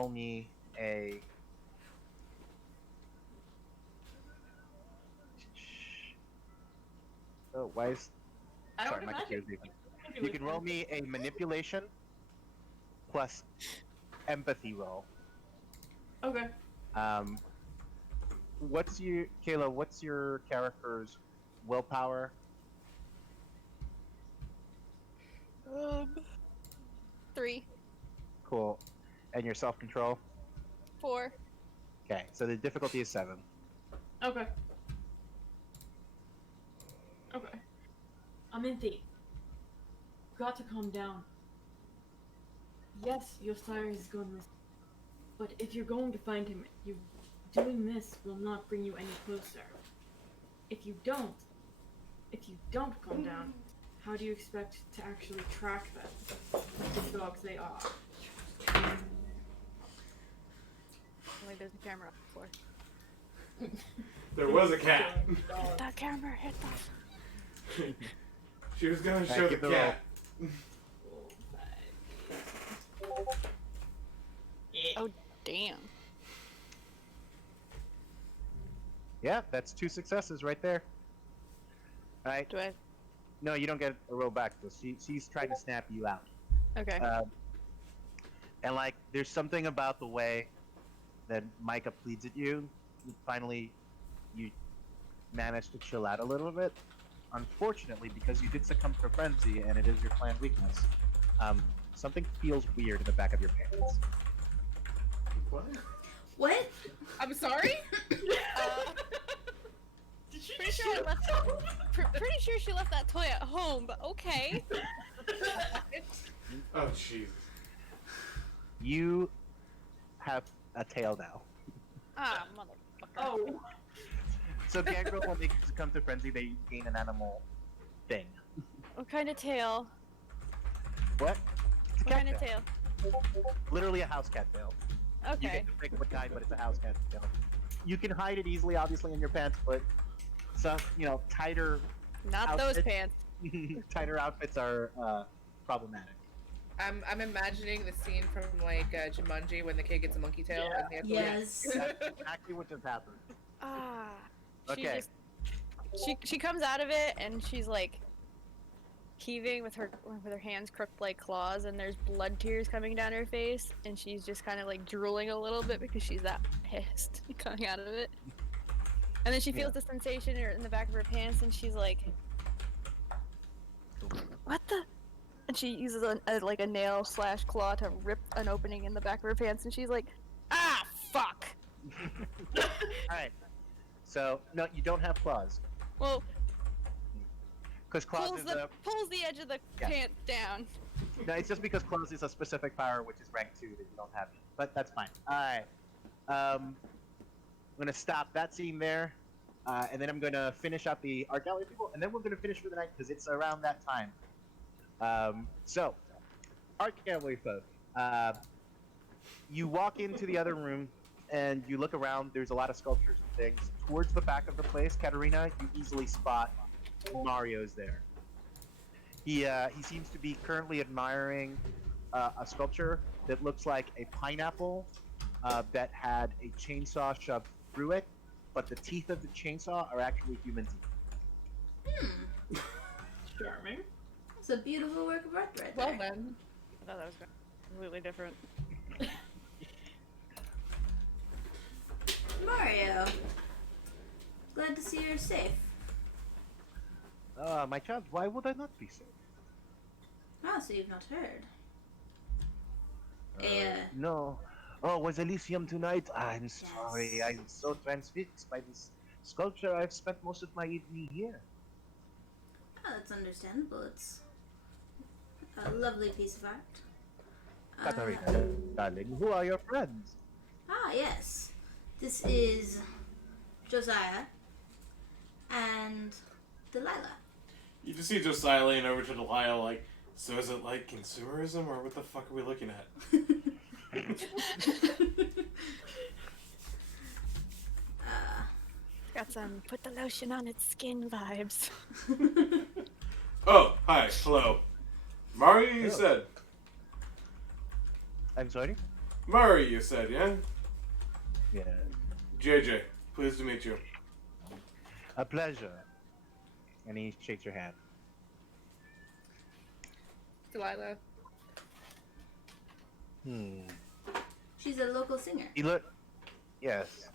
me a. Oh, why is? I Sorry, would my imagine. computer's even. You can roll me a manipulation plus empathy roll. Okay. What's your character's willpower? 3, Cool. And your self-control? 4. Okay, so the difficulty is 7. Okay. Okay. Aminthi. Got to calm down. Yes, your sire is gone missing. But if you're going to find him, doing this will not bring you any closer. If you don't calm down, how do you expect to actually track them? Like the dogs they are. Like there's a camera up before. There was a cat. Hit that camera, hit that. She was gonna Alright, show the give the cat. Oh, damn. Yeah, that's 2 successes right there. Alright. Do I? No, you don't get a roll back. She's trying to snap you out. Okay. And like, there's something about the way that Micah pleads at you. Finally, you manage to chill out a little bit. Unfortunately, because you did succumb to frenzy, and it is your planned weakness, something feels weird in the back of your pants. What? I'm sorry? Pretty sure she left that toy at home, but okay. Oh Jesus. You have a tail now. Ah, motherfucker. Oh. So Gangrel, when they succumb to frenzy, they gain an animal thing. What kind of tail? What? It's a What cat kind of tail. tail? Literally a house cat tail. You Okay. get to pick what kind, but it's a house cat tail. You can hide it easily, obviously, in your pants, but some, tighter Not outfit. those pants. tighter outfits are problematic. I'm imagining the scene from like Jumanji when the kid gets a monkey tail and they have to Yes. That's exactly what just happened. Ah. Okay. She comes out of it and she's like heaving with her hands crooked like claws, and there's blood tears coming down her face, and she's just kind of like drooling a little bit because she's that pissed coming out of it. And then she feels the sensation in the back of her pants, and she's like, "What the?" And she uses a nail / claw to rip an opening in the back of her pants, and she's like, "Ah, fuck." Alright. So, no, you don't have claws. Well, Because claws pulls is pulls the edge of the Yeah. pants down. No, it's just because claws is a specific power, which is rank 2, that you don't have yet. But that's fine. Alright. I'm gonna stop that scene there. And then I'm gonna finish up the art gallery people, and then we're gonna finish for the night, because it's around that time. So, art gallery folk. You walk into the other room, and you look around. There's a lot of sculptures and things. Towards the back of the place, Katerina, you easily spot Mario's there. He seems to be currently admiring a sculpture that looks like a pineapple that had a chainsaw shoved through it, but the teeth of the chainsaw are actually human teeth. Charming. It's a beautiful work of art right there. Well then. I thought that was completely different. Mario. Glad to see you're safe. My child, why would I not be safe? Oh, so you've not heard. No. Oh, was Elysium tonight? I'm sorry. Yes. I'm so transfixed by this sculpture. I've spent most of my evening here. Oh, that's understandable. It's a lovely piece of art. Katarina, darling, who are your friends? Yes. This is Josiah and Delilah. You just see Josiah lean over to Delilah like, so is it like consumerism or what the fuck are we looking at? Got some put the lotion on its skin vibes. Oh, hi, hello. Mario, you Hello. said. I'm sorry? Mario, you said, yeah? Yeah. JJ, pleased to meet you. A pleasure. And he shakes your hand. Delilah. She's a local singer. Yes,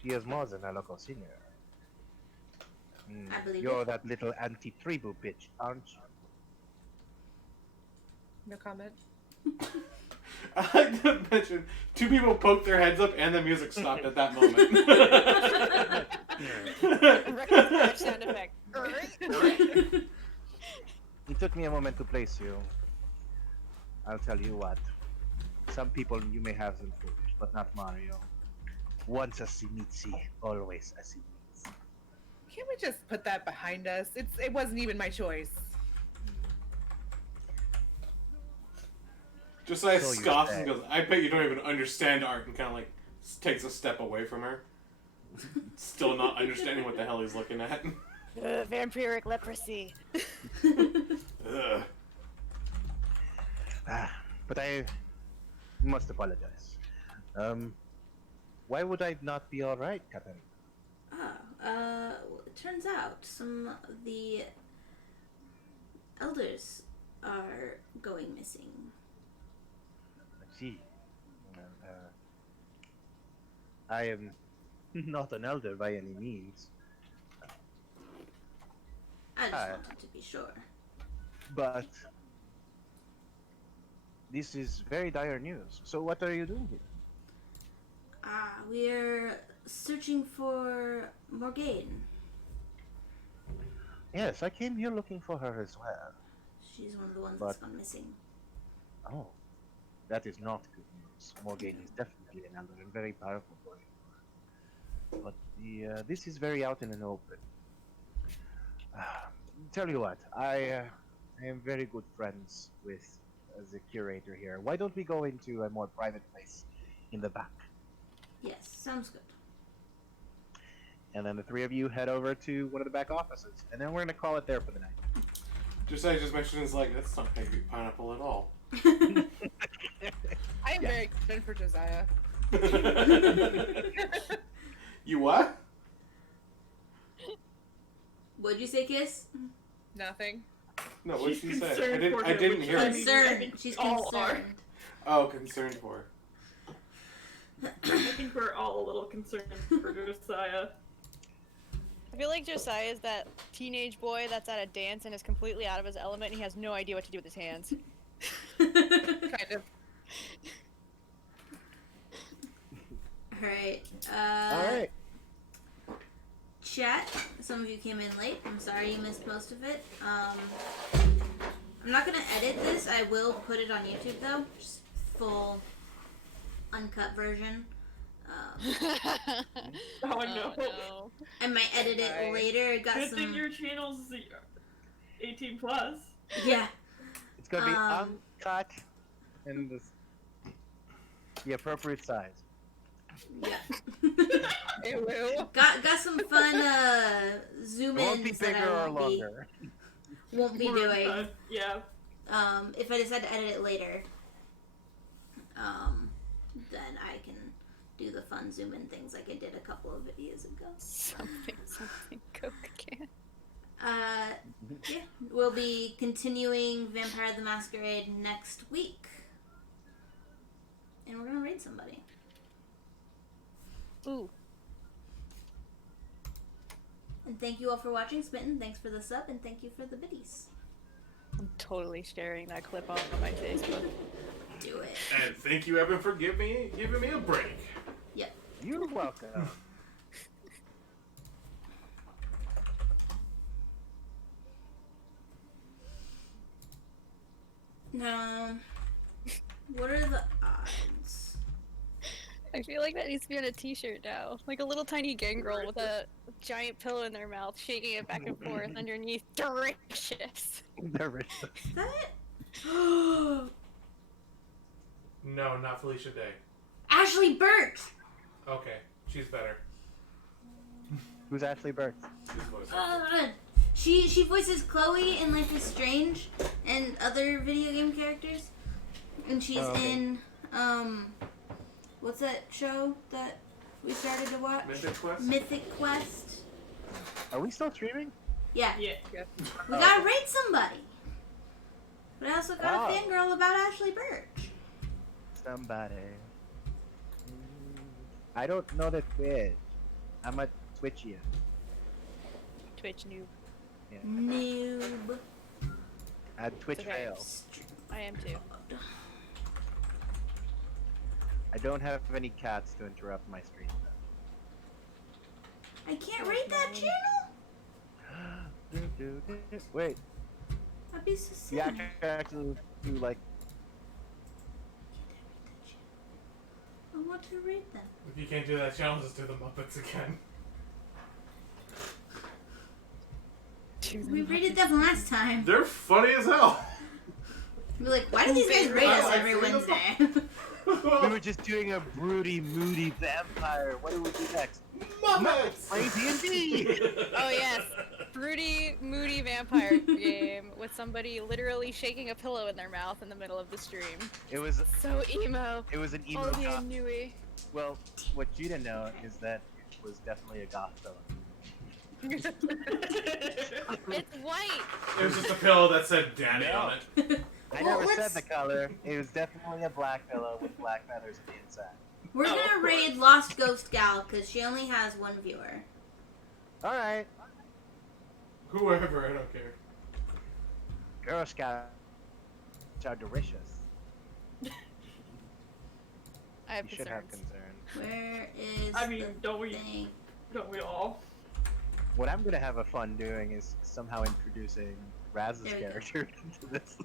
she is more than a local singer. I believe You're it. that little anti-tribu bitch, aren't you? No comment. I like to mention 2 people poked their heads up and the music stopped at that moment. Record scratch sound effect. It took me a moment to place you. I'll tell you what. Some people you may have them foolish, but not Mario. Once a Simitsi, always a Simitsi. Can't we just put that behind us? It wasn't even my choice. Josiah So you're scoffs saying. and goes, I bet you don't even understand art, and kind of like takes a step away from her. Still not understanding what the hell he's looking at. Vampiric leprosy. Ugh. But I must apologize. Why would I not be alright, Captain? Well, it turns out some of the elders are going missing. I see. I am not an elder by any means, I just Hi. wanted to be sure. but this is very dire news. So what are you doing here? We're searching for Morgane. Yes, I came here looking for her as well. She's one of the ones that's But- gone missing. Oh, that is not good news. Morgane is definitely an elder and very powerful warrior. But this is very out in an open. Tell you what, I am very good friends with the curator here. Why don't we go into a more private place in the back? Yes, sounds good. And then the 3 of you head over to one of the back offices, and then we're gonna call it there for the night. Josiah just mentioned it's like, that's not baby pineapple at all. I am very concerned for Josiah. You what? What'd you say, Kiss? Nothing. No, what did She's she say? concerned for I him, didn't which hear I it. mean, Concerned. She's all are. concerned. Oh, concerned for. I think we're all a little concerned for Josiah. I feel like Josiah is that teenage boy that's at a dance and is completely out of his element and he has no idea what to do with his hands. Kind of. Alright. Alright. Chat, some of you came in late. I'm sorry you missed most of it. I'm not gonna edit this. I will put it on YouTube though. Just full uncut version. Oh no. no. I might edit it Right. later. It got Good thing some. your channel's 18 plus. Yeah. It's gonna be Um, uncut and the appropriate size. Yeah. It will. got some fun zoom It won't be ins that bigger I or won't be longer. doing. Yeah. If I decide to edit it later, then I can do the fun zoom in things like I did a couple of videos ago. Something Coke can. Yeah, we'll be continuing Vampire the Masquerade next week, and we're gonna raid somebody. Ooh. And thank you all for watching, Smitten. Thanks for the sub, and thank you for the biddies. I'm totally sharing that clip off of my Facebook. Do it. And thank you, Evan, for giving me a break. Yep. You're welcome. Now, what are the odds? I feel like that needs to be on a t-shirt now. Like a little tiny gangrel with a giant pillow in their mouth, shaking it back and forth underneath. Delicious. Delicious. Is that it? No, not Felicia Day. Ashley Burt! Okay, she's better. Who's Ashley Burt? She's voice She voices Chloe in Life is Strange and other video game characters. And she's okay. in, what's that show that we started to watch? Mythic Quest? Mythic Quest. Are we still streaming? Yeah. Yeah. We gotta rate somebody. But I also got Oh. a fangirl about Ashley Birch. Somebody. I don't know the Twitch. I'm a Twitchian. Twitch noob. Yeah. Noob. At Twitch Okay. fail. I am too. I don't have any cats to interrupt my stream. I can't rate that channel. Wait, That'd be so sad. yeah, I can actually do like. I want to rate them. If you can't do that channel, just do the Muppets again. We rated them last time. They're funny as hell. We're like, why do these guys rate us I every see them. Wednesday? We were just doing a broody, moody vampire. What do we do next? Muppets! Play D&D! Oh yes, broody, moody vampire game with somebody literally shaking a pillow in their mouth in the middle of the stream. It was So emo. it was an emo Oh, the goth. Inui. Well, what you didn't know is that it was definitely a goth villain. It's white. It was just a pillow that said Daddy No. on it. I Well, never said let's- the color. It was definitely a black pillow with black feathers on the inside. We're Oh, of gonna course. raid Lost Ghost Gal because she only has one viewer. All right, Whoever, I don't care. Girl Scouts are delicious. I have You should have concerns. concern. Where is I mean, the don't we? thing? Don't we all? What I'm gonna have a fun doing is somehow introducing Raz's There we go. character into this.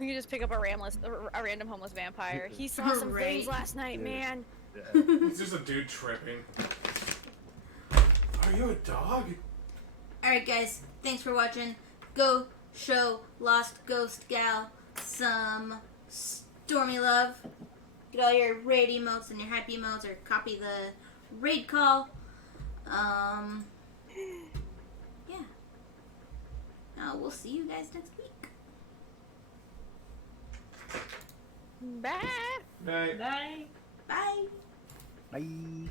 We can just pick up a random homeless vampire. He saw some Right. things last night, Yeah. man. It's just a dude tripping. Are you a dog? Alright, guys. Thanks for watching. Go show Lost Ghost Gal some stormy love. Get all your raid emotes and your happy emotes, or copy the raid call. Yeah. We'll see you guys next week. Bye. Night. Night. Bye. Bye.